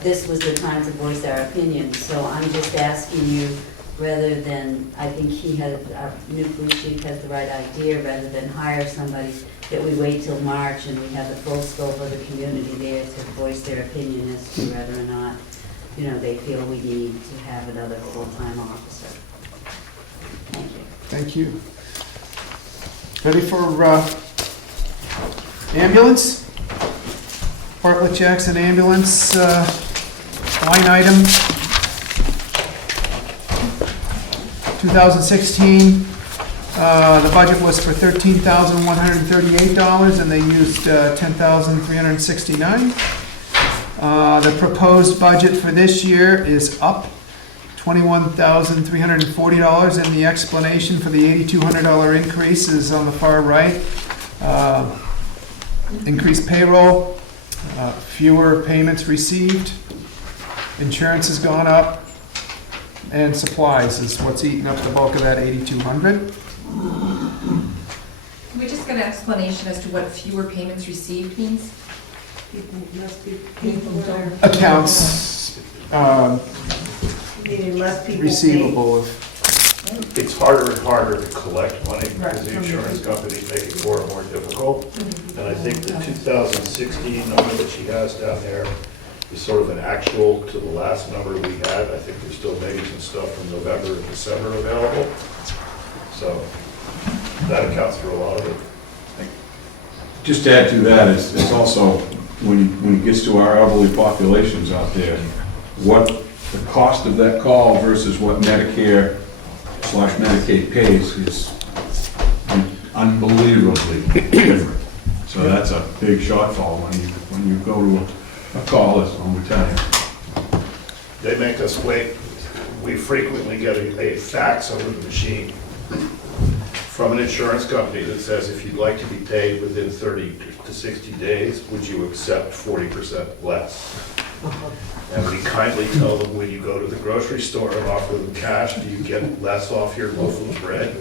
this was the time to voice our opinions. So I'm just asking you, rather than, I think our new police chief has the right idea, rather than hire somebody, that we wait till March and we have the full scope of the community there to voice their opinion as to whether or not, they feel we need to have another full-time officer. Thank you. Thank you. Ready for ambulance? Bartlett Jackson ambulance line item. 2016, the budget was for $13,138, and they used $10,369. The proposed budget for this year is up $21,340, and the explanation for the $8,200 increase is on the far right. Increased payroll, fewer payments received, insurance has gone up, and supplies is what's eating up the bulk of that $8,200. Can we just get an explanation as to what fewer payments received means? Accounts Meaning less people receivable of It's harder and harder to collect money because the insurance companies make it more and more difficult. And I think the 2016 number that she has down there is sort of an actual to the last number we had. I think there's still maybe some stuff from November and December available. So that accounts for a lot of it. Just to add to that, it's also, when it gets to our elderly populations out there, what the cost of that call versus what Medicare/Medicaid pays is unbelievably different. So that's a big shortfall when you go to a call, as I'm gonna tell you. They make us wait. We frequently get a fax over the machine from an insurance company that says if you'd like to be paid within 30 to 60 days, would you accept 40% less? And we kindly tell them, when you go to the grocery store and offer them cash, do you get less off your loaf of bread?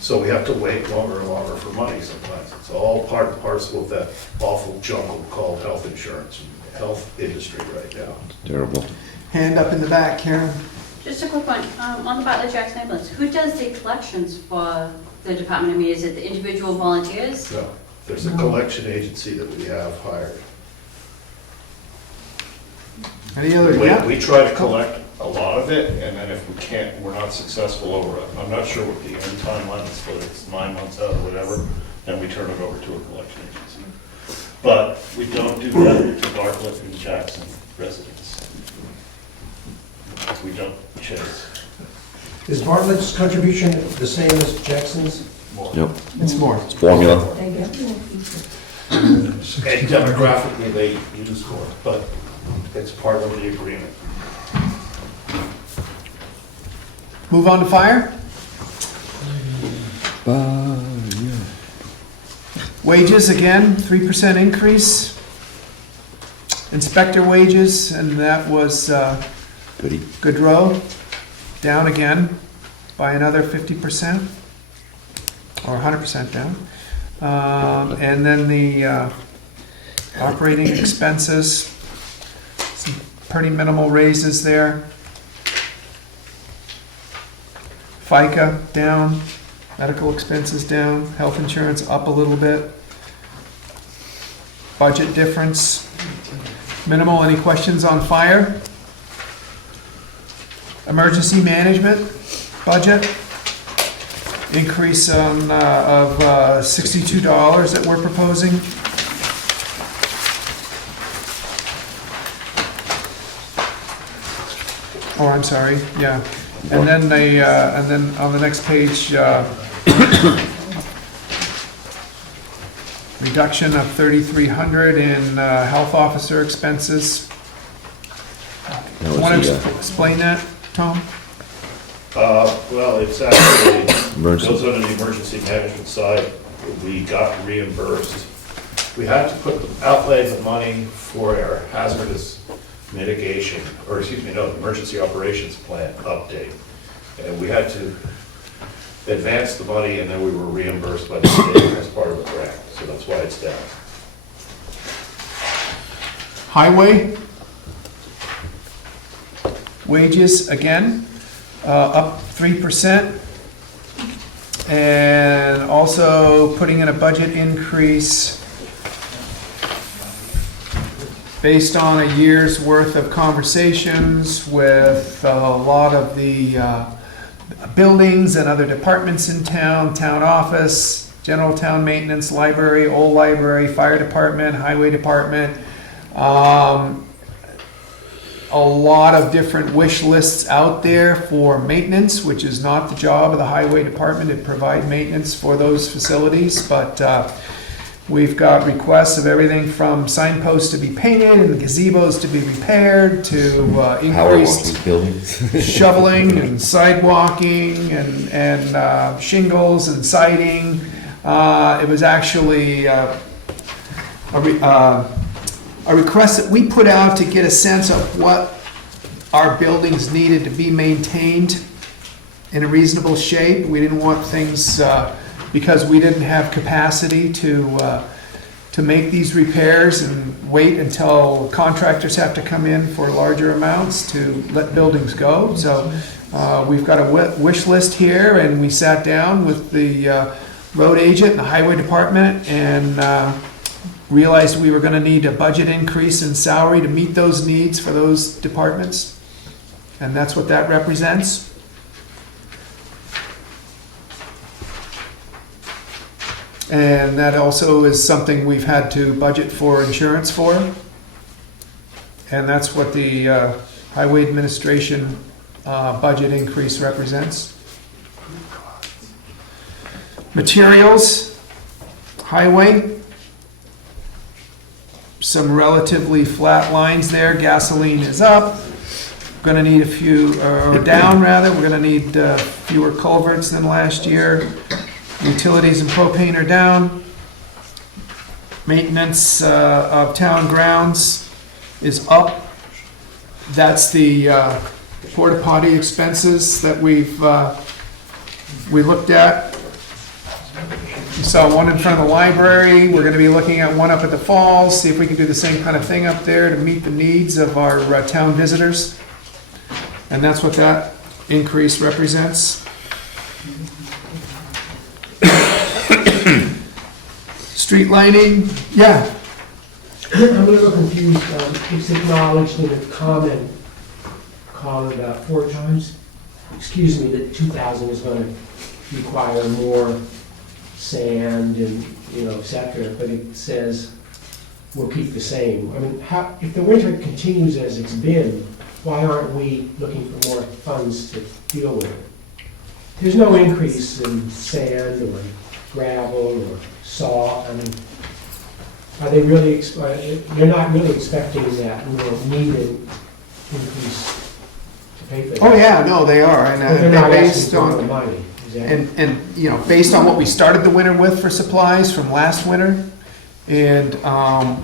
So we have to wait longer and longer for money sometimes. It's all part and parcel of that awful jungle called health insurance, health industry right now. Terrible. Hand up in the back, Karen. Just a quick one, on the Bartlett Jackson ambulance, who does the collections for the department? I mean, is it the individual volunteers? So there's a collection agency that we have hired. Any other, yeah? We try to collect a lot of it, and then if we can't, we're not successful over it. I'm not sure what the end timeline is, whether it's 9 months out or whatever, then we turn it over to a collection agency. But we don't do that to Bartlett and Jackson residents. We don't chase. Is Bartlett's contribution the same as Jackson's? Yep. It's more. It's formula. And demographically, they use more, but it's part of the agreement. Move on to fire. Wages, again, 3% increase. Inspector wages, and that was Goody. Goodrow, down again by another 50%, or 100% down. And then the operating expenses, some pretty minimal raises there. FICA down, medical expenses down, health insurance up a little bit. Budget difference, minimal. Any questions on fire? Emergency management budget, increase of $62 that we're proposing. Oh, I'm sorry, yeah. And then on the next page, reduction of $3,300 in health officer expenses. Want to explain that, Tom? Well, it's actually, Emergency. goes on the emergency management side. We got reimbursed. We had to outlay the money for our hazardous mitigation, or excuse me, no, emergency operations plan update. And we had to advance the money, and then we were reimbursed by the state as part of the grant. So that's why it's down. Highway, wages, again, up 3%. And also putting in a budget increase based on a year's worth of conversations with a lot of the buildings and other departments in town, town office, general town maintenance, library, old library, fire department, highway department. A lot of different wish lists out there for maintenance, which is not the job of the highway department to provide maintenance for those facilities, but we've got requests of everything from signposts to be painted and gazebos to be repaired to increased buildings. shoveling and sidewalking and shingles and siding. It was actually a request that we put out to get a sense of what our buildings needed to be maintained in a reasonable shape. We didn't want things, because we didn't have capacity to to make these repairs and wait until contractors have to come in for larger amounts to let buildings go. So we've got a wish list here, and we sat down with the road agent and the highway department and realized we were going to need a budget increase in salary to meet those needs for those departments. And that's what that represents. And that also is something we've had to budget for insurance for. And that's what the highway administration budget increase represents. Materials, highway, some relatively flat lines there. Gasoline is up. Going to need a few, or down rather. We're going to need fewer culverts than last year. Utilities and propane are down. Maintenance of town grounds is up. That's the porta potty expenses that we looked at. We saw one in front of the library. We're going to be looking at one up at the falls, see if we can do the same kind of thing up there to meet the needs of our town visitors. And that's what that increase represents. Street lighting, yeah. I'm a little confused. It's acknowledged in a comment about 4 times. Excuse me, that 2000 is going to require more sand and, et cetera, but it says we'll keep the same. I mean, if the winter continues as it's been, why aren't we looking for more funds to deal with it? There's no increase in sand or gravel or salt. I mean, are they really, they're not really expecting that needed increase to pay for that? Oh, yeah, no, they are. And But they're not based asking for more on, money. Is that- and based on what we started the winter with for supplies from last winter, and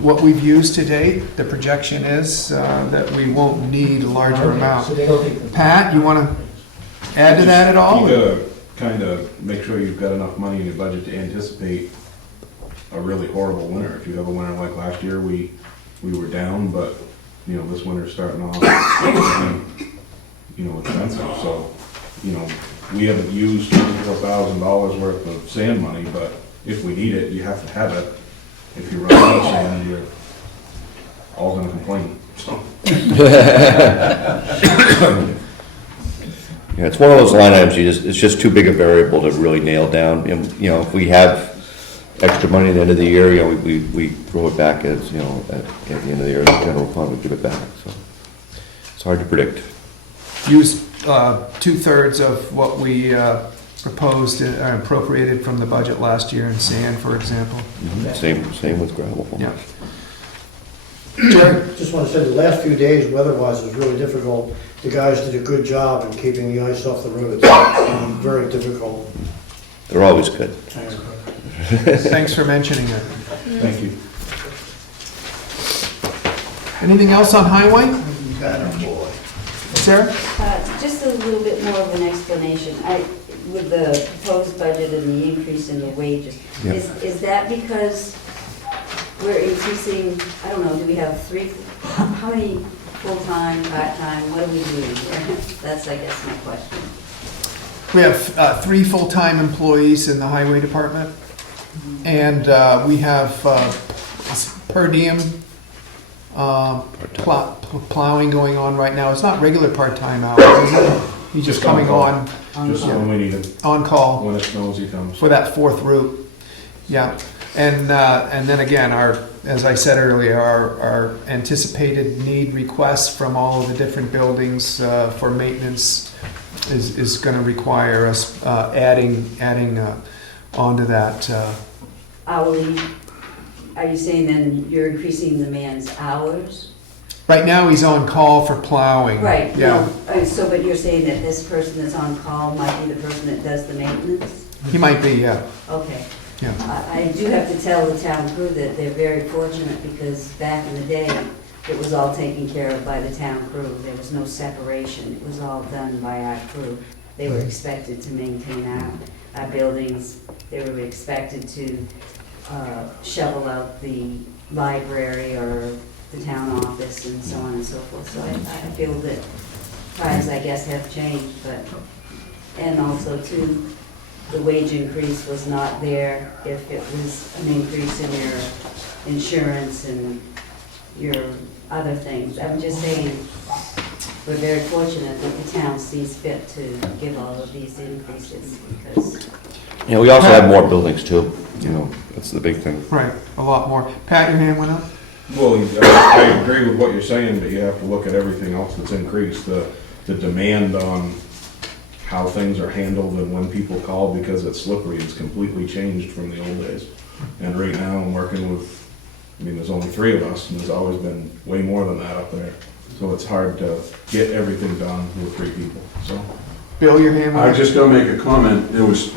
what we've used to date, the projection is that we won't need a larger Okay, amount. So they don't think. Pat, you want to add to that at all? You gotta kind of make sure you've got enough money in your budget to anticipate a really horrible winter. If you have a winter like last year, we were down, but, this winter's starting off, expensive. So, we haven't used $24,000 worth of sand money, but if we need it, you have to have it. If you run out of sand, you're all gonna complain, so. Yeah, it's one of those line items, it's just too big a variable to really nail down. And, if we have extra money at the end of the year, we throw it back as, at the end of the year, the general fund, we give it back, so. It's hard to predict. Use 2/3 of what we proposed or appropriated from the budget last year in sand, for example. Same with gravel. Yeah. Just want to say, the last few days, weather-wise, was really difficult. The guys did a good job in keeping the ice off the roads. Very difficult. They're always good. Thanks for mentioning it. Thank you. Anything else on highway? Boy. Sarah? Just a little bit more of an explanation. With the proposed budget and the increase in the wages, Yeah. is that because we're increasing, I don't know, do we have how many full-time, part-time, what are we doing here? That's, I guess, my question. We have 3 full-time employees in the highway department, and we have per diem plowing going on right now. It's not regular part-time hours, is it? He's just coming on. Just when we need him. On call. When it snows, he comes. For that 4th route. Yeah. And then again, as I said earlier, our anticipated need requests from all of the different buildings for maintenance is going to require us adding onto that. Hourly, are you saying then you're increasing the man's hours? Right now, he's on call for plowing. Right, Yeah. no, so, but you're saying that this person that's on call might be the person that does the maintenance? He might be, yeah. Okay. Yeah. I do have to tell the town crew that they're very fortunate, because back in the day, it was all taken care of by the town crew. There was no separation. It was all done by our crew. They were expected to maintain our buildings. They were expected to shovel out the library or the town office and so on and so forth. So I feel that times, I guess, have changed, but, and also too, the wage increase was not there if it was an increase in your insurance and your other things. I'm just saying, we're very fortunate that the town sees fit to give all of these increases because. Yeah, we also have more buildings too, you know, that's the big thing. Right, a lot more. Pat, your hand went up? Well, I agree with what you're saying, but you have to look at everything else that's increased. The demand on how things are handled and when people call because it's slippery, it's completely changed from the old days. And right now, I'm working with, I mean, there's only 3 of us, and there's always been way more than that up there. So it's hard to get everything done with 3 people, so. Bill, your hand went I up? was just gonna make a comment. There was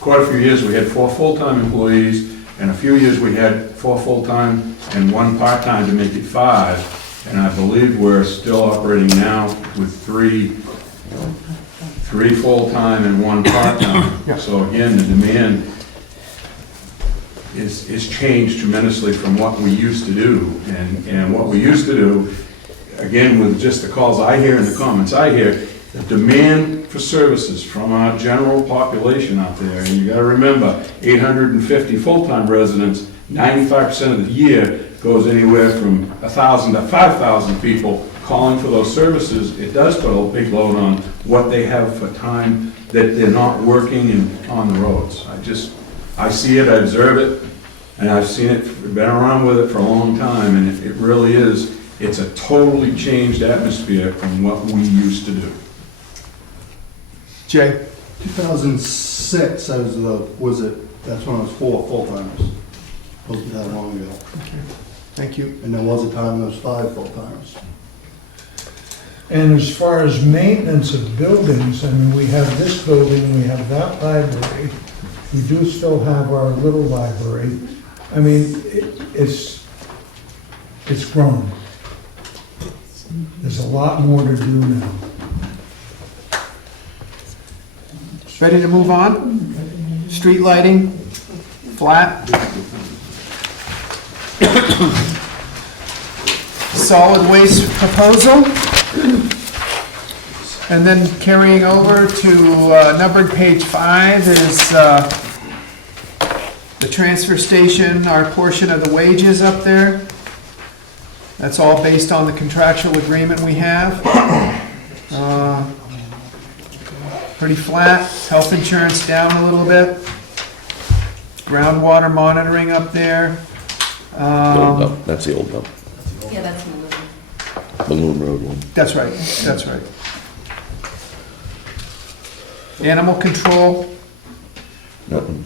quite a few years, we had 4 full-time employees, and a few years we had 4 full-time and 1 part-time to make it 5. And I believe we're still operating now with 3 full-time and 1 part-time. So again, the demand is changed tremendously from what we used to do. And what we used to do, again, with just the calls I hear and the comments I hear, the demand for services from our general population out there, and you gotta remember, 850 full-time residents, 95% of the year goes anywhere from 1,000 to 5,000 people calling for those services. It does put a big load on what they have for time that they're not working and on the roads. I see it, I observe it, and I've seen it, been around with it for a long time, and it really is, it's a totally changed atmosphere from what we used to do. Jay? 2006, that's when I was 4 full-timers. Wasn't that long ago. Thank you. And there was a time there was 5 full-timers. And as far as maintenance of buildings, I mean, we have this building, we have that library, we do still have our little library. I mean, it's grown. There's a lot more to do now. Ready to move on? Street lighting, flat. Solid waste proposal. And then carrying over to numbered page 5 is the transfer station, our portion of the wages up there. That's all based on the contractual agreement we have. Pretty flat. Health insurance down a little bit. Groundwater monitoring up there. The old dump, that's the old dump, Yeah, that's my living. Balloon Road one. That's right, that's right. Animal control. Nothing.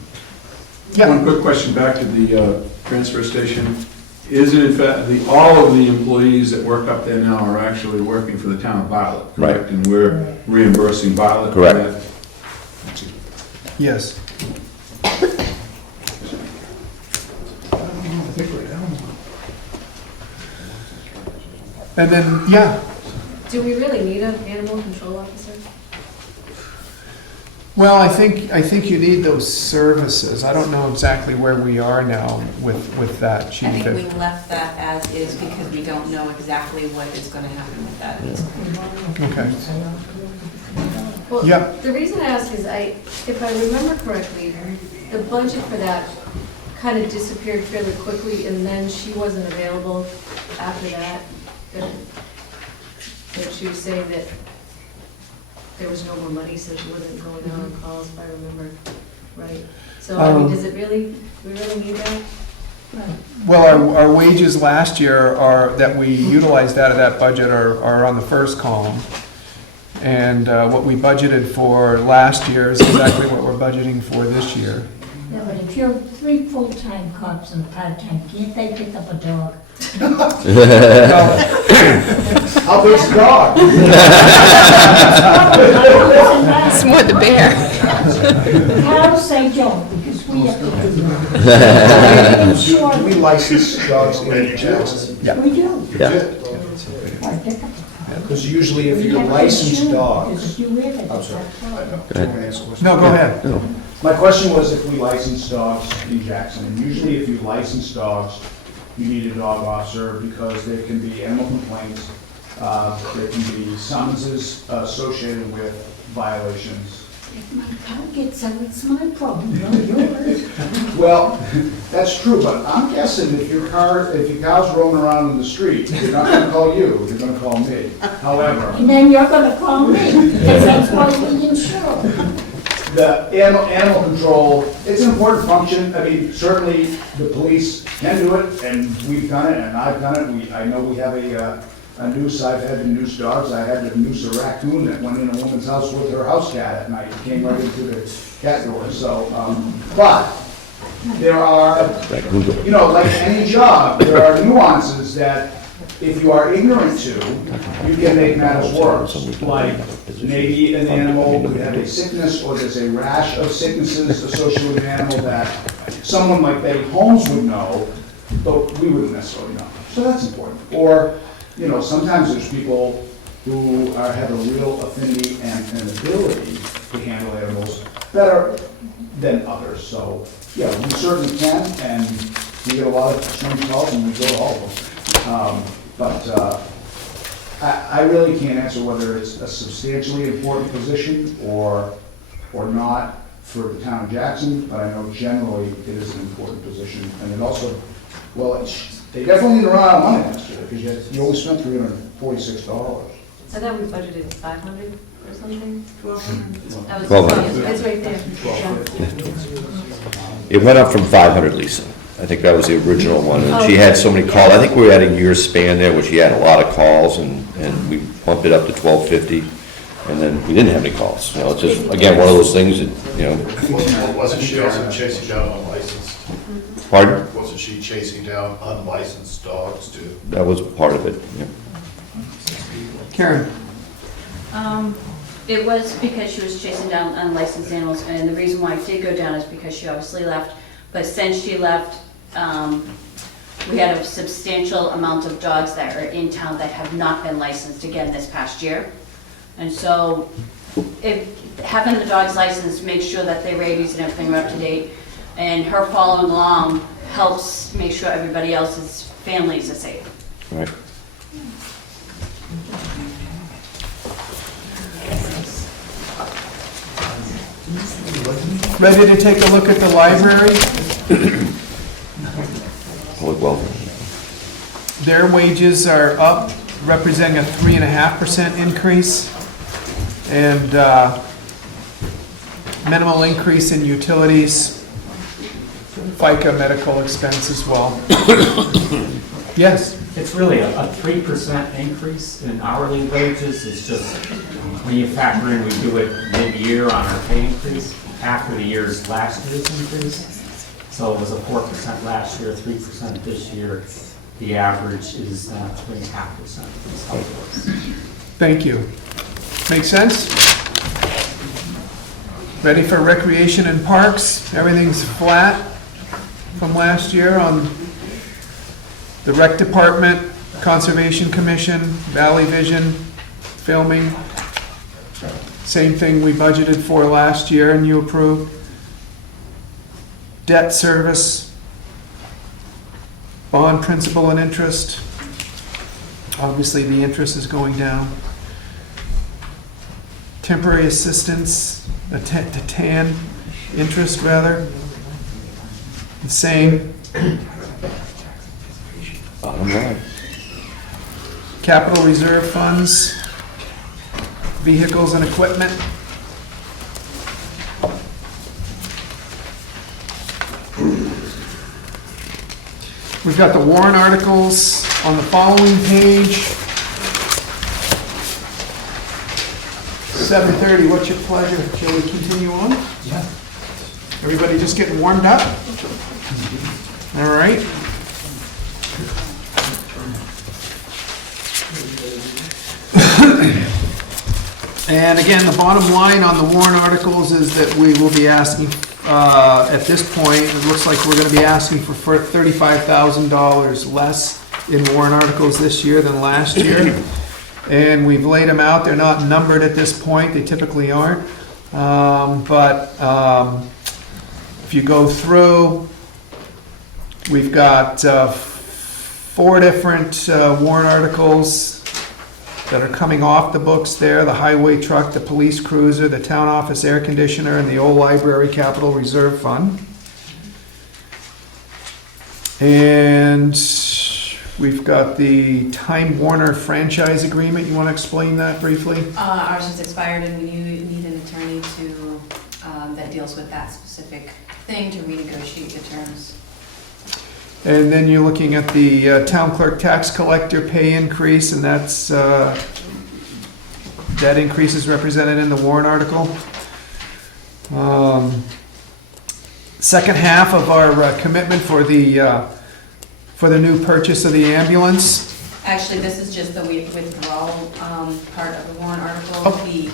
Yeah. One quick question back to the transfer station. Is it in fact, all of the employees that work up there now are actually working for the town of Bartlett, correct? Right. And we're reimbursing Bartlett for Correct. that? Yes. And then, yeah, Do we really need an animal control officer? well, I think you need those services. I don't know exactly where we are now with that, I Chief. think we left that as is because we don't know exactly what is gonna happen with that. Okay. Well, Yeah. the reason I ask is if I remember correctly, the budget for that kind of disappeared fairly quickly, and then she wasn't available after that. That she was saying that there was no more money, so she wasn't going out on calls, if I remember right. So, I mean, do we really need that? Well, our wages last year that we utilized out of that budget are on the first column. And what we budgeted for last year is exactly what we're budgeting for this year. Yeah, but if you're 3 full-time cops and a part-time, can't they pick up a dog? How big's the dog? It's more the bear. Cows say don't, because we have to do that. Sure. We license dogs in Jackson. We do. Yeah. I pick up Because usually if you're licensed dogs. Because you live in I'm sorry. Go ahead. No, go ahead. No. My question was if we license dogs in Jackson, and usually if you license dogs, you need a dog officer because there can be animal complaints, there can be summonses associated with violations. If my car gets out, it's my problem, not yours. Well, that's true, but I'm guessing if your car's roaming around in the street, they're not gonna call you, they're gonna call me. However, And then you're gonna call me, because that's why we insure. the animal control, it's an important function. I mean, certainly the police can do it, and we've done it, and I've done it. I know we have a noose, I've had to noose dogs. I had to noose a raccoon that went in a woman's house with her house cat at night, and came right into the cat door, so, but there are, you know, like any job, there are nuances that if you are ignorant to, you can make matters worse. Like maybe an animal could have a sickness or there's a rash of sicknesses associated with an animal that someone like Betty Holmes would know, but we wouldn't necessarily know. So that's important. Or, you know, sometimes there's people who have a real affinity and an ability to handle animals better than others. So, yeah, we certainly can, and we get a lot of strange calls and we go to all of them. But I really can't answer whether it's a substantially important position or not for the town of Jackson, but I know generally it is an important position. And it also, well, they definitely need to run out of money next year, because you only spent $346. I thought we budgeted 500 or something? 1,200? That was, 1,200. it's right there. It went up from 500, Lisa. I think that was the original one, and she had so many calls. I think we were at a year span there where she had a lot of calls, and we bumped it up to 1,250, and then we didn't have any calls. You know, it's just, again, one of those things that, you know. Wasn't she also chasing down unlicensed? Pardon? Wasn't she chasing down unlicensed dogs too? That was part of it, yeah. Karen? It was because she was chasing down unlicensed animals, and the reason why it did go down is because she obviously left. But since she left, we had a substantial amount of dogs that are in town that have not been licensed again this past year. And so, having the dogs licensed makes sure that their rabies and everything are up to date. And her following along helps make sure everybody else's families are safe. Right. Ready to take a look at the library? Public welfare. Their wages are up, representing a 3.5% increase, and minimal increase in utilities, FICA medical expense as well. Yes? It's really a 3% increase in hourly wages. It's just, when you factor in, we do it mid-year on our pay increase, after the year's last year's increase. So it was a 4% last year, 3% this year. The average is 3.5%. That's how it works. Thank you. Make sense? Ready for recreation and parks? Everything's flat from last year on the rec department, conservation commission, Valley Vision, filming. Same thing we budgeted for last year and you approved. Debt service, bond principal and interest. Obviously the interest is going down. Temporary assistance, the TAN interest rather. The same. Bottom line. Capital reserve funds, vehicles and equipment. We've got the warrant articles on the following page. 7:30, what's your pleasure? Shall we continue on? Yeah. Everybody just getting warmed up? All right. And again, the bottom line on the warrant articles is that we will be asking, at this point, it looks like we're going to be asking for $35,000 less in warrant articles this year than last year. And we've laid them out. They're not numbered at this point. They typically aren't. But If you go through, we've got 4 different warrant articles that are coming off the books there: the highway truck, the police cruiser, the town office air conditioner, and the old library capital reserve fund. And we've got the Time Warner franchise agreement. You want to explain that briefly? Ours has expired and we need an attorney to, that deals with that specific thing to renegotiate the terms. And then you're looking at the town clerk tax collector pay increase, and that's, that increase is represented in the warrant article. Second half of our commitment for the new purchase of the ambulance. Actually, this is just the withdrawal part of the warrant article. Oh. The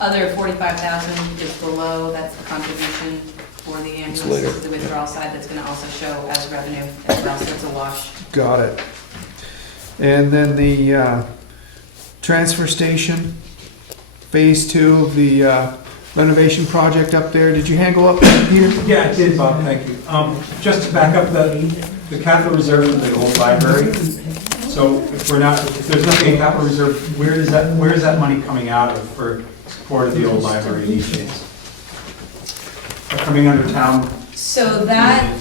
other 45,000 is below, that's the contribution for the ambulance. later. This is the withdrawal side that's gonna also show as revenue as well, so it's a wash. Got it. And then the transfer station, phase 2 of the renovation project up there. Did you handle up here? Yeah, I did, Bob, thank you. Just to back up the capital reserve for the old library. So if there's nothing in capital reserve, where is that money coming out of for support of the old library these days? Coming under town? So that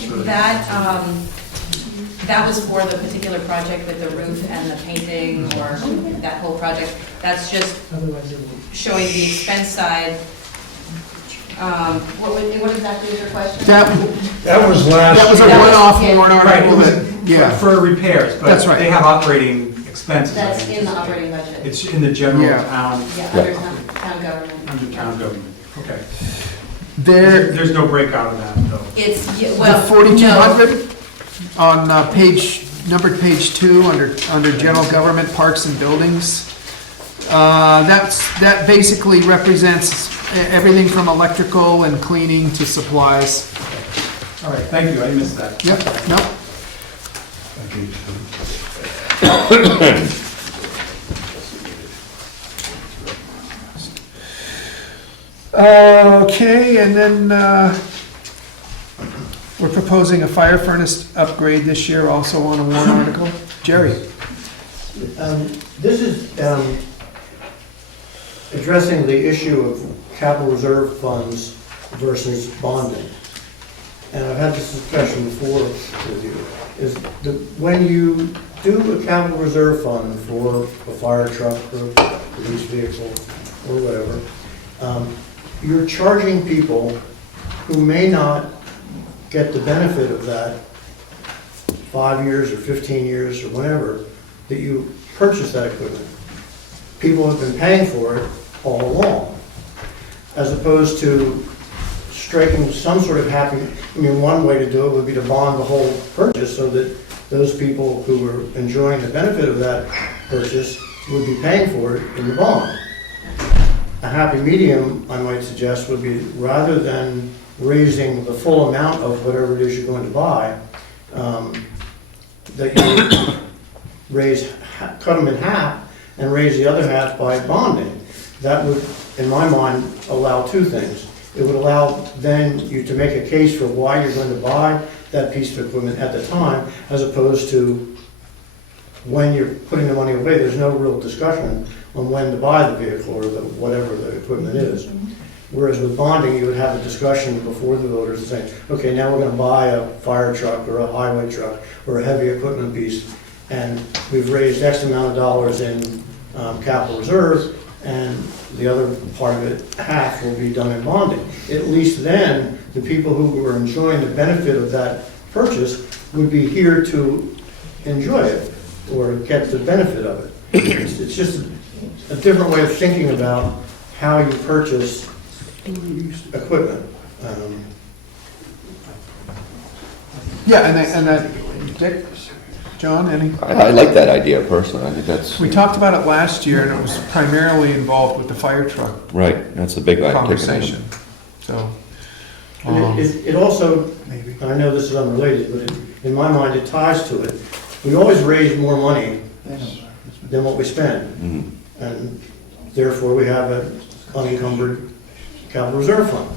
was for the particular project with the roof and the painting, or that whole project. That's just showing the expense side. What exactly is your question? That was last. That was a one-off warrant article that, yeah. For repairs, but That's right. they have operating expenses. I That's think. in the operating budget. It's in the general Yeah. town, Yeah, under town government. under town government, okay. There, There's no breakout of that, though. It's, the well, 4,200 on numbered page 2 under general government, parks and buildings. That basically represents everything from electrical and cleaning to supplies. All right, thank you, I missed that. Yep, no. Okay, and then we're proposing a fire furnace upgrade this year, also on a warrant article. Jerry? This is addressing the issue of capital reserve funds versus bonding. And I've had this discussion before with you, is that when you do a capital reserve fund for a fire truck or a police vehicle or whatever, you're charging people who may not get the benefit of that 5 years or 15 years or whatever, that you purchase that equipment. People have been paying for it all along, as opposed to striking some sort of one way to do it would be to bond the whole purchase so that those people who were enjoying the benefit of that purchase would be paying for it in the bond. A happy medium, I might suggest, would be rather than raising the full amount of whatever it is you're going to buy, that you cut them in half and raise the other half by bonding. That would, in my mind, allow 2 things. It would allow then you to make a case for why you're going to buy that piece of equipment at the time, as opposed to when you're putting the money away, there's no real discussion on when to buy the vehicle or whatever the equipment is. Whereas with bonding, you would have a discussion before the voters and say, okay, now we're going to buy a fire truck or a highway truck or a heavy equipment piece, and we've raised X amount of dollars in capital reserves, and the other part of it, half, will be done in bonding. At least then, the people who were enjoying the benefit of that purchase would be here to enjoy it or get the benefit of it. It's just a different way of thinking about how you purchase equipment. Yeah, and that, Dick, John, any? I like that idea personally. I think that's, We talked about it last year, and it was primarily involved with the fire truck right, that's a big idea. conversation. So, And it also, I know this is unrelated, but in my mind, it ties to it. We always raise more money than what we spend. Mhm. And therefore, we have an unencumbered capital reserve fund.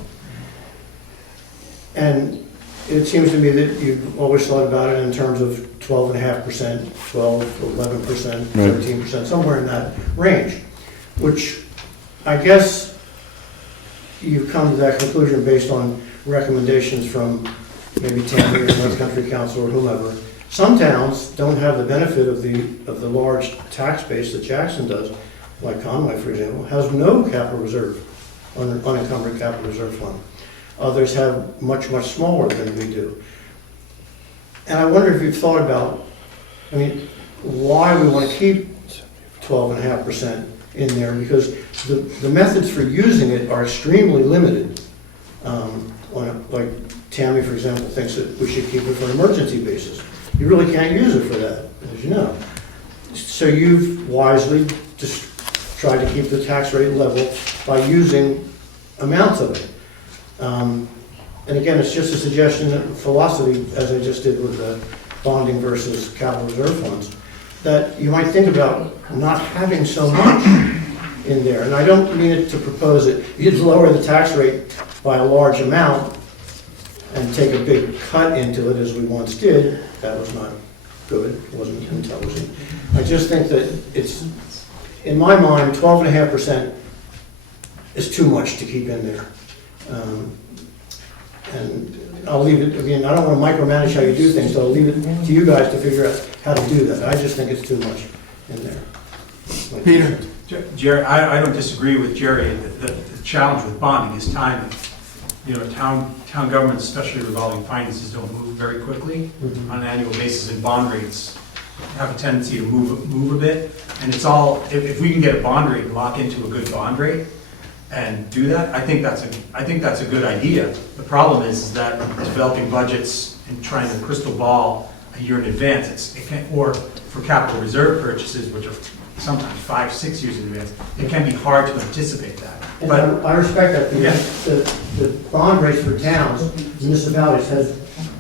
And it seems to me that you've always thought about it in terms of 12.5%, 12, 11%, 13%, somewhere in that range, which I guess you've come to that conclusion based on recommendations from maybe Tammy or North Country Council or whomever. Some towns don't have the benefit of the large tax base that Jackson does, like Conway, for example, has no capital reserve, unencumbered capital reserve fund. Others have much, much smaller than we do. And I wonder if you've thought about, I mean, why we want to keep 12.5% in there, because the methods for using it are extremely limited. Like Tammy, for example, thinks that we should keep it for an emergency basis. You really can't use it for that, as you know. So you've wisely just tried to keep the tax rate level by using amounts of it. And again, it's just a suggestion, philosophy, as I just did with the bonding versus capital reserve funds, that you might think about not having so much in there. And I don't mean it to propose that you'd lower the tax rate by a large amount and take a big cut into it as we once did. That was not good, it wasn't intelligent. I just think that it's, in my mind, 12.5% is too much to keep in there. And I'll leave it, I mean, I don't want to micromanage how you do things, so I'll leave it to you guys to figure out how to do that. I just think it's too much in there. Peter? Jerry, I don't disagree with Jerry. The challenge with bonding is timing. You know, town governments, especially revolving finances, don't move very quickly on an annual basis, and bond rates have a tendency to move a bit. And it's all, if we can get a bond rate and lock into a good bond rate and do that, I think that's a good idea. The problem is that developing budgets and trying to crystal ball a year in advance, or for capital reserve purchases, which are sometimes 5-6 years in advance, it can be hard to anticipate that. And But I respect that, because the bond rates for towns, municipalities, has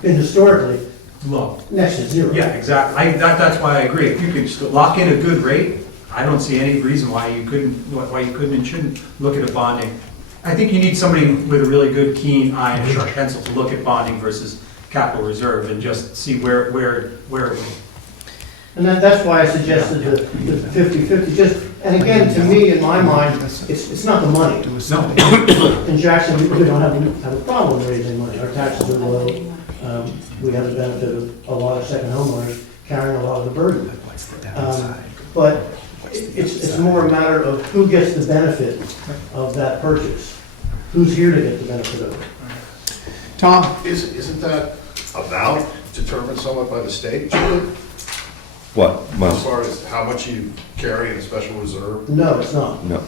been historically low. Next to zero. Yeah, exactly. That's why I agree. If you could just lock in a good rate, I don't see any reason why you couldn't and shouldn't look at a bonding. I think you need somebody with a really good, keen eye and a sharp pencil to look at bonding versus capital reserve and just see where it will. And that's why I suggested the 50-50, just, and again, to me, in my mind, it's not the money. No. In Jackson, we don't have a problem raising money. Our taxes are low. We have the benefit of a lot of second homeowners carrying a lot of the burden. But it's more a matter of who gets the benefit of that purchase. Who's here to get the benefit of it? Tom? Isn't that amount determined somewhat by the state, Julie? What? As far as how much you carry in a special reserve? No, it's not. No.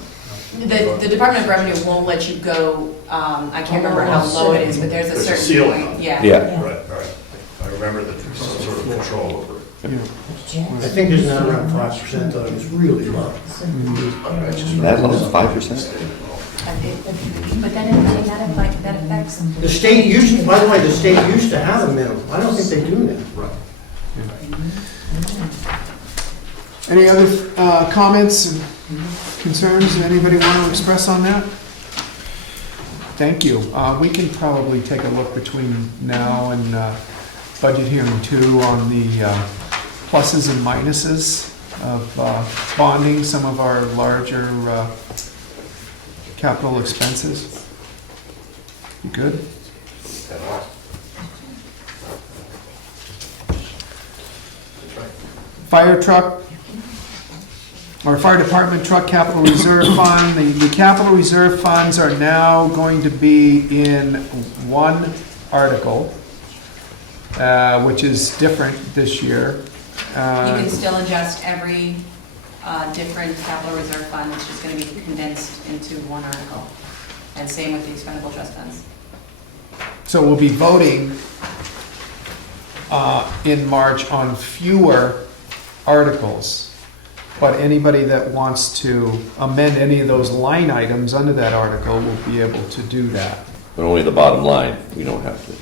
The Department of Revenue won't let you go, I can't remember how low it is, but there's a There's a certain ceiling. point, yeah. Yeah. Right. I remember that there's some sort of control over it. I think there's not around 5%, though. It's really low. That low is 5%? But then that affects. The state used, by the way, the state used to have a minimum. I don't think they do now. Right. Any other comments and concerns that anybody want to express on that? Thank you. We can probably take a look between now and budget hearing 2 on the pluses and minuses of bonding some of our larger capital expenses. You good? Fire truck, or fire department truck capital reserve fund. The capital reserve funds are now going to be in one article, which is different this year. You can still adjust every different capital reserve fund, it's just going to be condensed into one article. And same with the expendable trust funds. So we'll be voting in March on fewer articles, but anybody that wants to amend any of those line items under that article will be able to do that. But only the bottom line, we don't have to.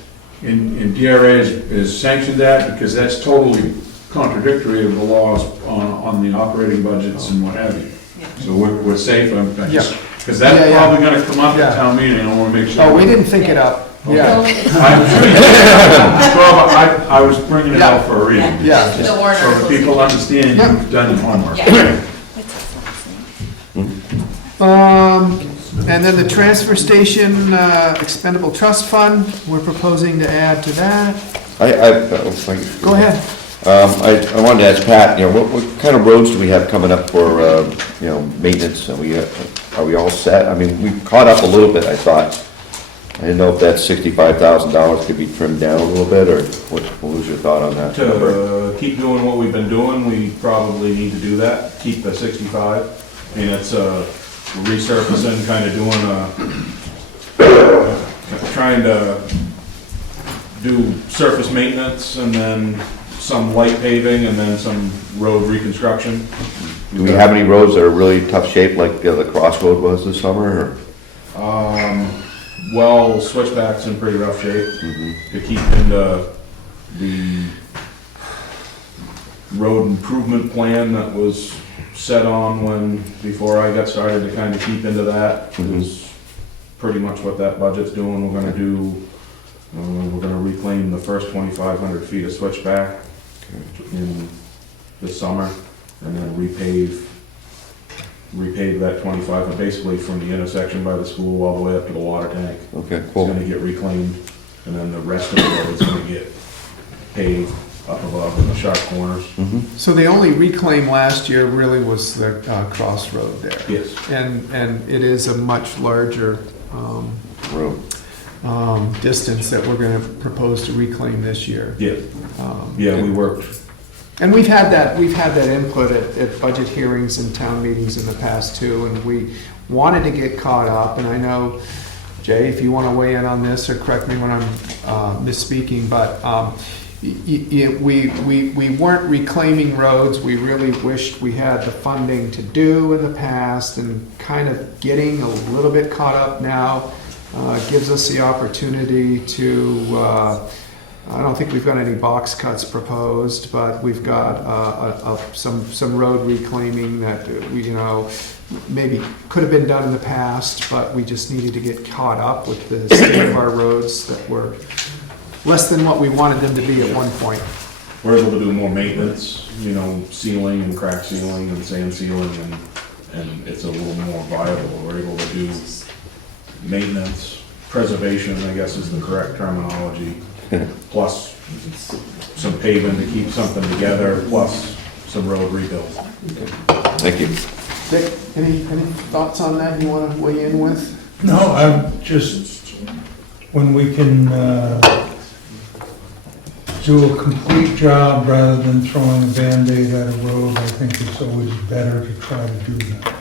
And DRA is sanctioned that because that's totally contradictory of the laws on the operating budgets and what have you. So we're safe, because that's probably gonna come up at town meeting, I wanna make sure. Oh, we didn't think it up. Yeah. I'm sure you did. Well, I was bringing it out for a reason. Yeah. The warrant So that articles. people understand you've done your homework. Yeah. And then the transfer station expendable trust fund, we're proposing to add to that. Go ahead. I wanted to ask Pat, what kind of roads do we have coming up for, maintenance? Are we all set? I mean, we caught up a little bit, I thought. I didn't know if that $65,000 could be trimmed down a little bit, or what was your thought on that number? To keep doing what we've been doing, we probably need to do that, keep the 65. I mean, it's resurfacing, kind of doing trying to do surface maintenance and then some light paving and then some road reconstruction. Do we have any roads that are really tough shape, like the crossroad was this summer, or? Well, Switchback's in pretty rough shape. To keep into the road improvement plan that was set on before I got started, to kind of keep into that is pretty much what that budget's doing. We're gonna do, we're gonna reclaim the first 2,500 feet of Switchback in the summer, and then repave that 25, basically from the intersection by the school all the way up to the water tank. Okay, cool. It's gonna get reclaimed, and then the rest of the road is gonna get paved up above in the sharp corners. So the only reclaim last year really was the crossroad there. Yes. And it is a much larger road distance that we're going to propose to reclaim this year. Yeah. Yeah, we worked. And we've had that input at budget hearings and town meetings in the past too, and we wanted to get caught up, and I know, Jay, if you want to weigh in on this, or correct me when I'm misspeaking, but we weren't reclaiming roads we really wished we had the funding to do in the past, and kind of getting a little bit caught up now gives us the opportunity to, I don't think we've got any box cuts proposed, but we've got some road reclaiming that we, maybe could have been done in the past, but we just needed to get caught up with the state of our roads that were less than what we wanted them to be at one point. We're able to do more maintenance, sealing and crack sealing and sand sealing, and it's a little more viable. We're able to do maintenance, preservation, I guess is the correct terminology, plus some paving to keep something together, plus some road rebuild. Thank you. Dick, any thoughts on that you want to weigh in with? No, I'm just, when we can do a complete job rather than throwing a Band-Aid at a road, I think it's always better to try to do that.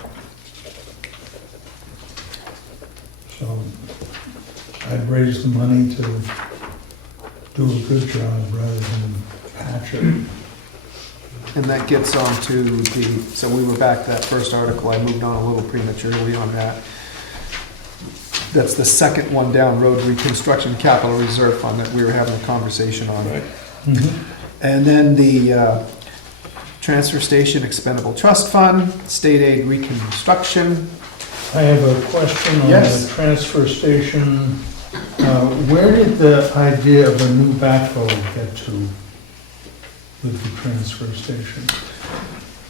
So I'd raise the money to do a good job rather than patch it. And that gets on to so we were back to that first article, I moved on a little prematurely on that. That's the second one down, road reconstruction capital reserve fund that we were having a conversation on. Right. And then the transfer station expendable trust fund, state aid reconstruction. I have a question on Yes. the transfer station. Where did the idea of a new backhoe get to with the transfer station?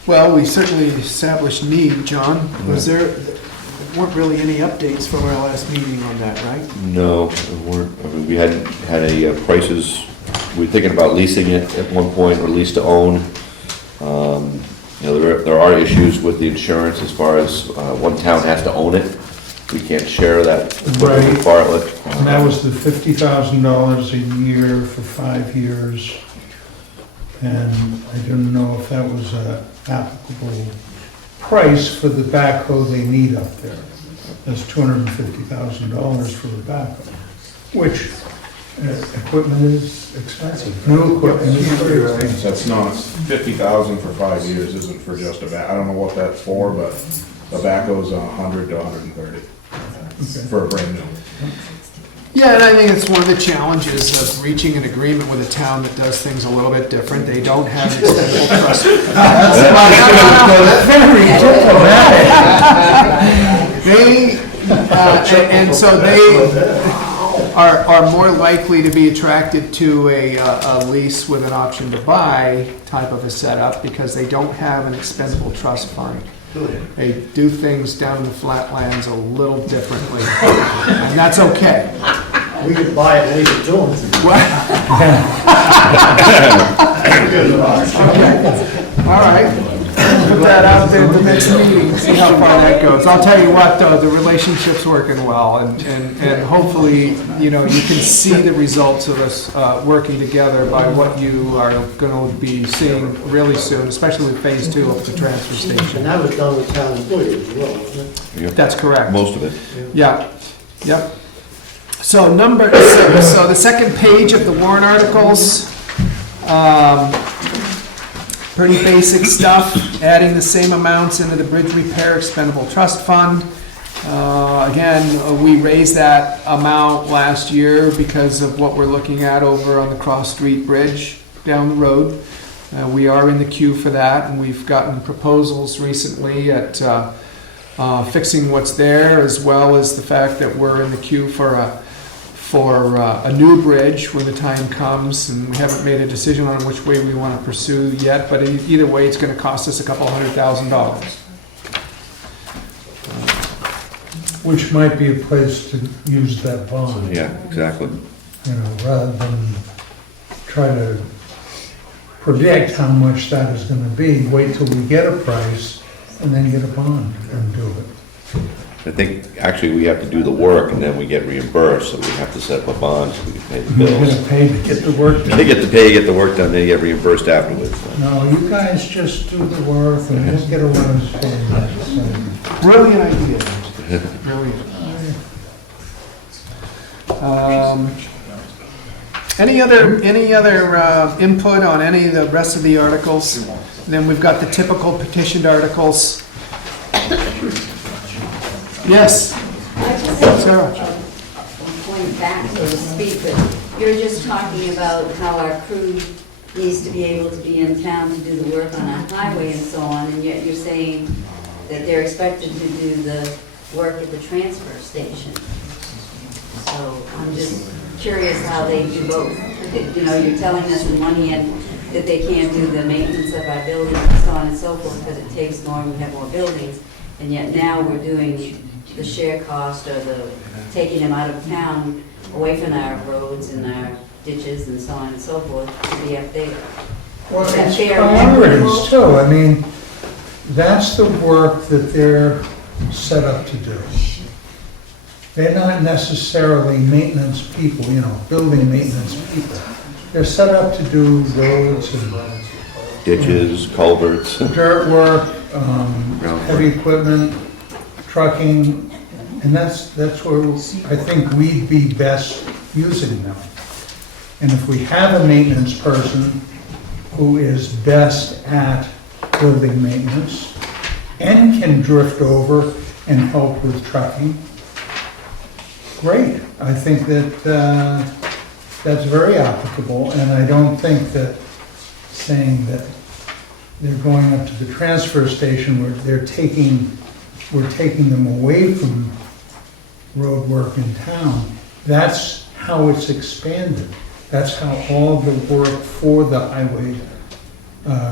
Well, we certainly established need, John. There weren't really any updates from our last meeting on that, right? No, we had prices, we were thinking about leasing it at one point, or lease to own. There are issues with the insurance as far as one town has to own it. We can't share that equipment with Bartlett. And that was the $50,000 a year for 5 years. And I didn't know if that was an applicable price for the backhoe they need up there. That's $250,000 for the backhoe, which equipment is expensive. New equipment is very expensive. That's not, 50,000 for 5 years isn't for just a I don't know what that's for, but the backhoe's 100 to 130 for a brand new. Yeah, and I think it's one of the challenges of reaching an agreement with a town that does things a little bit different. They don't have an extendable trust. Very diplomatic. And so are more likely to be attracted to a lease with an option to buy type of a setup because they don't have an expendable trust fund. They do things down in the flatlands a little differently, and that's okay. We could buy it and leave it to them. All right. Put that out there at the next meeting, see how far that goes. I'll tell you what, though, the relationship's working well, and hopefully, you know, you can see the results of us working together by what you are going to be seeing really soon, especially with phase 2 of the transfer station. And that was done with town employees as well, wasn't it? That's correct. Most of it. Yeah, yep. So so the second page of the warrant articles, pretty basic stuff, adding the same amounts into the bridge repair expendable trust fund. Again, we raised that amount last year because of what we're looking at over on the Cross Street Bridge down the road. We are in the queue for that, and we've gotten proposals recently at fixing what's there, as well as the fact that we're in the queue for a new bridge when the time comes, and we haven't made a decision on which way we want to pursue yet, but either way, it's going to cost us a couple $100,000. Which might be a place to use that bond. Yeah, exactly. You know, rather than try to predict how much that is gonna be, wait till we get a price and then get a bond and do it. I think, actually, we have to do the work and then we get reimbursed, so we have to set up a bond so we can pay the You're bills. gonna pay to get the work done. They get to pay, get the work done, then you get reimbursed afterwards. No, you guys just do the work and just get a runner's fee. Brilliant idea. Brilliant. Any other input on any of the rest of the articles? Then we've got the typical petitioned articles. Yes. Sarah. Point back, so to speak, but you're just talking about how our crew needs to be able to be in town to do the work on our highway and so on, and yet you're saying that they're expected to do the work at the transfer station. So I'm just curious how they do both. You know, you're telling us in one hand that they can't do the maintenance of our buildings and so on and so forth because it takes more and we have more buildings, and yet now we're doing the share cost or the taking them out of town, away from our roads and our ditches and so on and so forth to be up there. Well, Is that it's fair and equitable? priorities too. I mean, that's the work that they're set up to do. They're not necessarily maintenance people, you know, building maintenance people. They're set up to do roads and Ditches, culverts. dirt work, heavy equipment, trucking, and that's where I think we'd be best using them. And if we have a maintenance person who is best at building maintenance and can drift over and help with trucking, great. I think that that's very applicable, and I don't think that saying that they're going up to the transfer station where we're taking them away from road work in town. That's how it's expanded. That's how all the work for the highway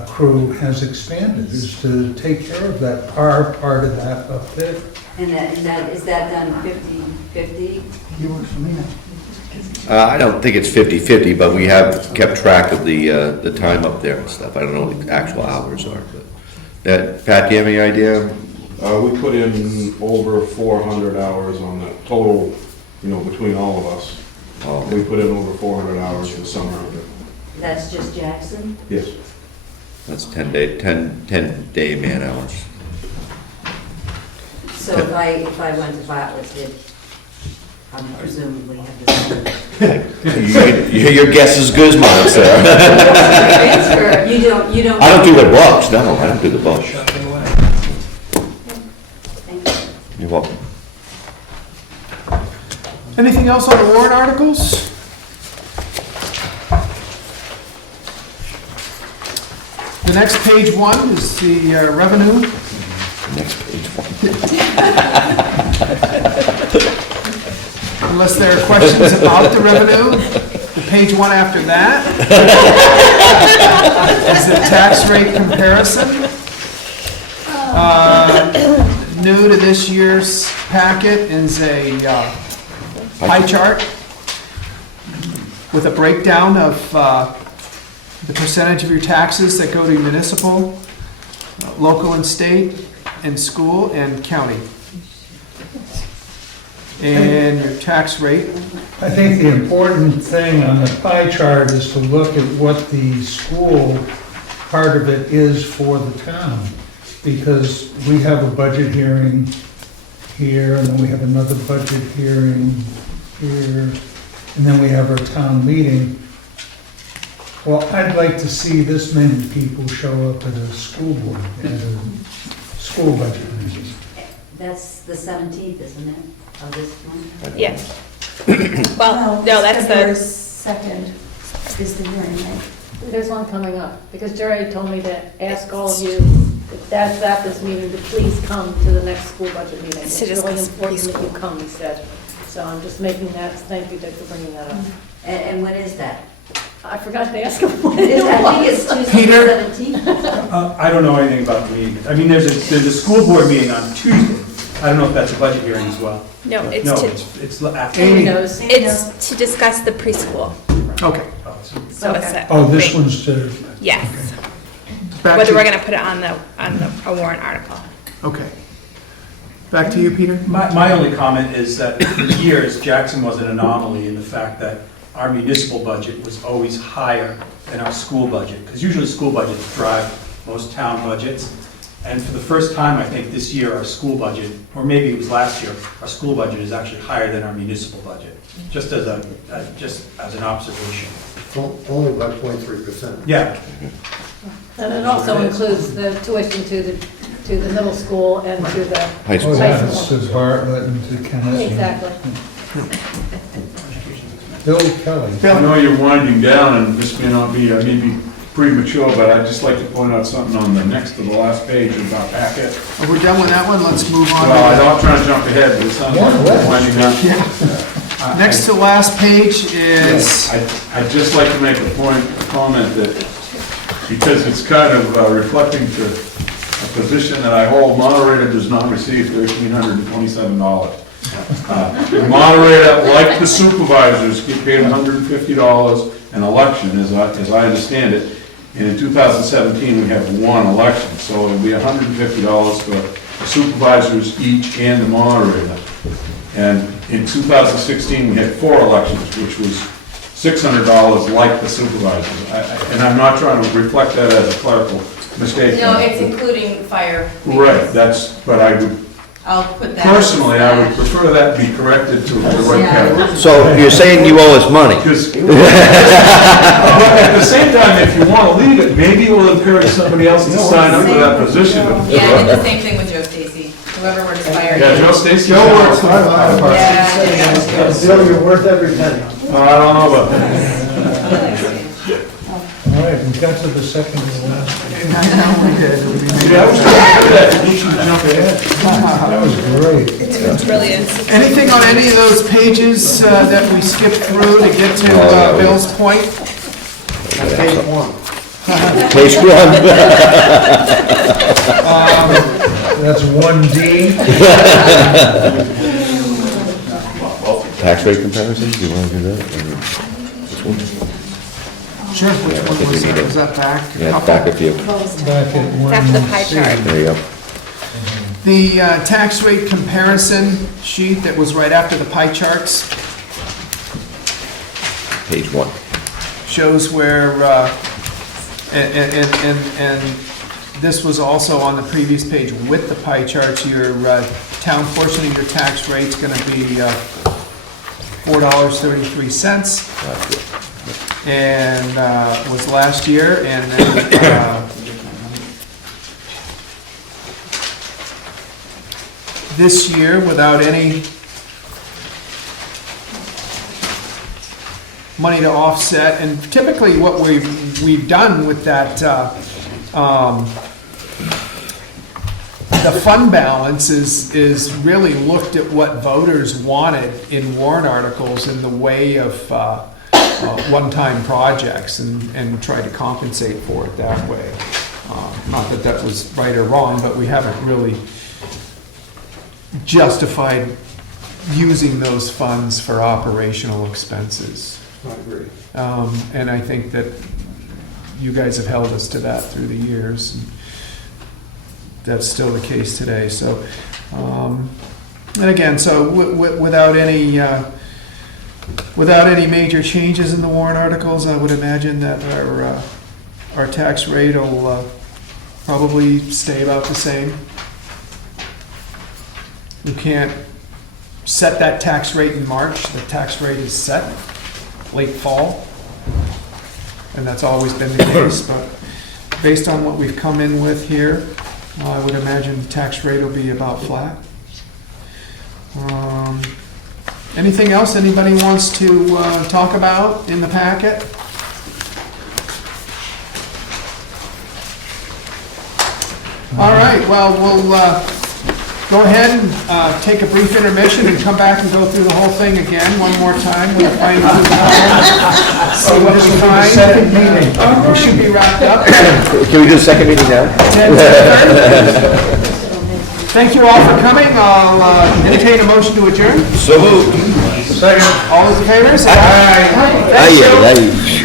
crew has expanded, is to take care of that part of that up there. And is that done 50/50? I don't think it's 50/50, but we have kept track of the time up there and stuff. I don't know what the actual hours are, but. Pat, do you have any idea? We put in over 400 hours on the total, you know, between all of us. We put in over 400 hours for summer. That's just Jackson? Yes. That's 10-day man hours. So if I went to Bartlett, did presumably have the same? Your guess is as good as mine, Sarah. Transfer, you don't. I don't do the books, no, I don't do the books. You're welcome. Anything else on the warrant articles? The next page one is the revenue. Next page one. Unless there are questions about the revenue, the page one after that is the tax rate comparison. New to this year's packet is a pie chart with a breakdown of the percentage of your taxes that go to municipal, local and state, and school and county. And your tax rate. I think the important thing on the pie chart is to look at what the school part of it is for the town. Because we have a budget hearing here, and then we have another budget hearing here, and then we have our town meeting. Well, I'd like to see this many people show up at a school board, at a school budget meeting. That's the 17th, isn't it, of this month? Yeah. Well, no, that's February the, 2nd is the hearing, right? There's one coming up, because Jerry told me to ask all of you, that's at this meeting, to please come to the next school budget meeting. It's To really discuss important that you come, he said. So I'm just making that, thank you Dick for bringing that up. And when is that? I forgot to ask him when it I think it's was. Tuesday, the 17th. I don't know anything about the meeting. I mean, there's a school board meeting on Tuesday. I don't know if that's a budget hearing as well. no, No, it's it's after. Amy knows. it's to discuss the preschool. Okay. So it's Okay. a- Oh, this one's to, Yes, Back whether to- we're gonna put it on a warrant article. Okay. Back to you, Peter. My only comment is that for years, Jackson was an anomaly in the fact that our municipal budget was always higher than our school budget, because usually school budgets drive most town budgets. And for the first time, I think this year, our school budget, or maybe it was last year, our school budget is actually higher than our municipal budget, just as an observation. Only by 0.3%. Yeah. And it also includes the tuition to the middle school and to the High school. oh, high yeah, school. to Bartlett and to Kennedy. Exactly. Bill Kelly. I know you're winding down, and this may not be, I may be premature, but I'd just like to point out something on the next to the last page of our packet. Are we done with that one? Let's move on. Well, I'm not trying to jump ahead, but it sounds like we're winding down. Next to last page is, I'd just like to make a comment that, because it's kind of reflecting to a position that I hold, moderator does not receive $1,327. The moderator, like the supervisors, get paid $150 an election, as I understand it. And in 2017, we have one election, so it'll be $150 for the supervisors each and the moderator. And in 2016, we had 4 elections, which was $600 like the supervisors. And I'm not trying to reflect that as a clerical mistake. No, it's including fire. Right, but I would, I'll put that. personally, I would prefer that be corrected to the right Yeah. category. So you're saying you owe us money? Because, but at the same time, if you want to leave it, maybe it will encourage somebody else to sign up for that position. Yeah, I did the same thing with Joe Stacy, whoever works fire. Yeah, Joe Stacy. Joe works for the fire department. Yeah, Bill, you're worth every penny. I don't know about that. All right, we got to the second and last. See, I was trying to do that, you should jump ahead. That was great. It's brilliant. anything on any of those pages that we skipped through to get to Bill's point? Page 1. Page 1. That's 1D. Tax rate comparison, do you want to do that? Or this one? Sure, which Yeah, I one think was we need that? it. Was that back? Yeah, back a few. Back at 1C. That's the pie chart. There you go. The tax rate comparison sheet that was right after the pie charts Page 1. shows where, and this was also on the previous page with the pie charts, your town portion of your tax rate's gonna be $4.33. And was last year, and then this year, without any money to offset, and typically what we've done with that the fund balance is really looked at what voters wanted in warrant articles in the way of one-time projects and try to compensate for it that way. Not that that was right or wrong, but we haven't really justified using those funds for operational expenses. I agree. And I think that you guys have held us to that through the years. And that's still the case today, so. And again, so without any major changes in the warrant articles, I would imagine that our tax rate will probably stay about the same. We can't set that tax rate in March. The tax rate is set late fall, and that's always been the case. But based on what we've come in with here, I would imagine the tax rate will be about flat. Anything else anybody wants to talk about in the packet? All right, well, we'll go ahead and take a brief intermission and come back and go through the whole thing again one more time with a fine tooth comb. See what we find. Second meeting. We should be wrapped up. Can we do the second meeting now? Thank you all for coming. I'll entertain a motion to adjourn. So moved. Second. All those in favor, say aye. Thank you. Aye, aye.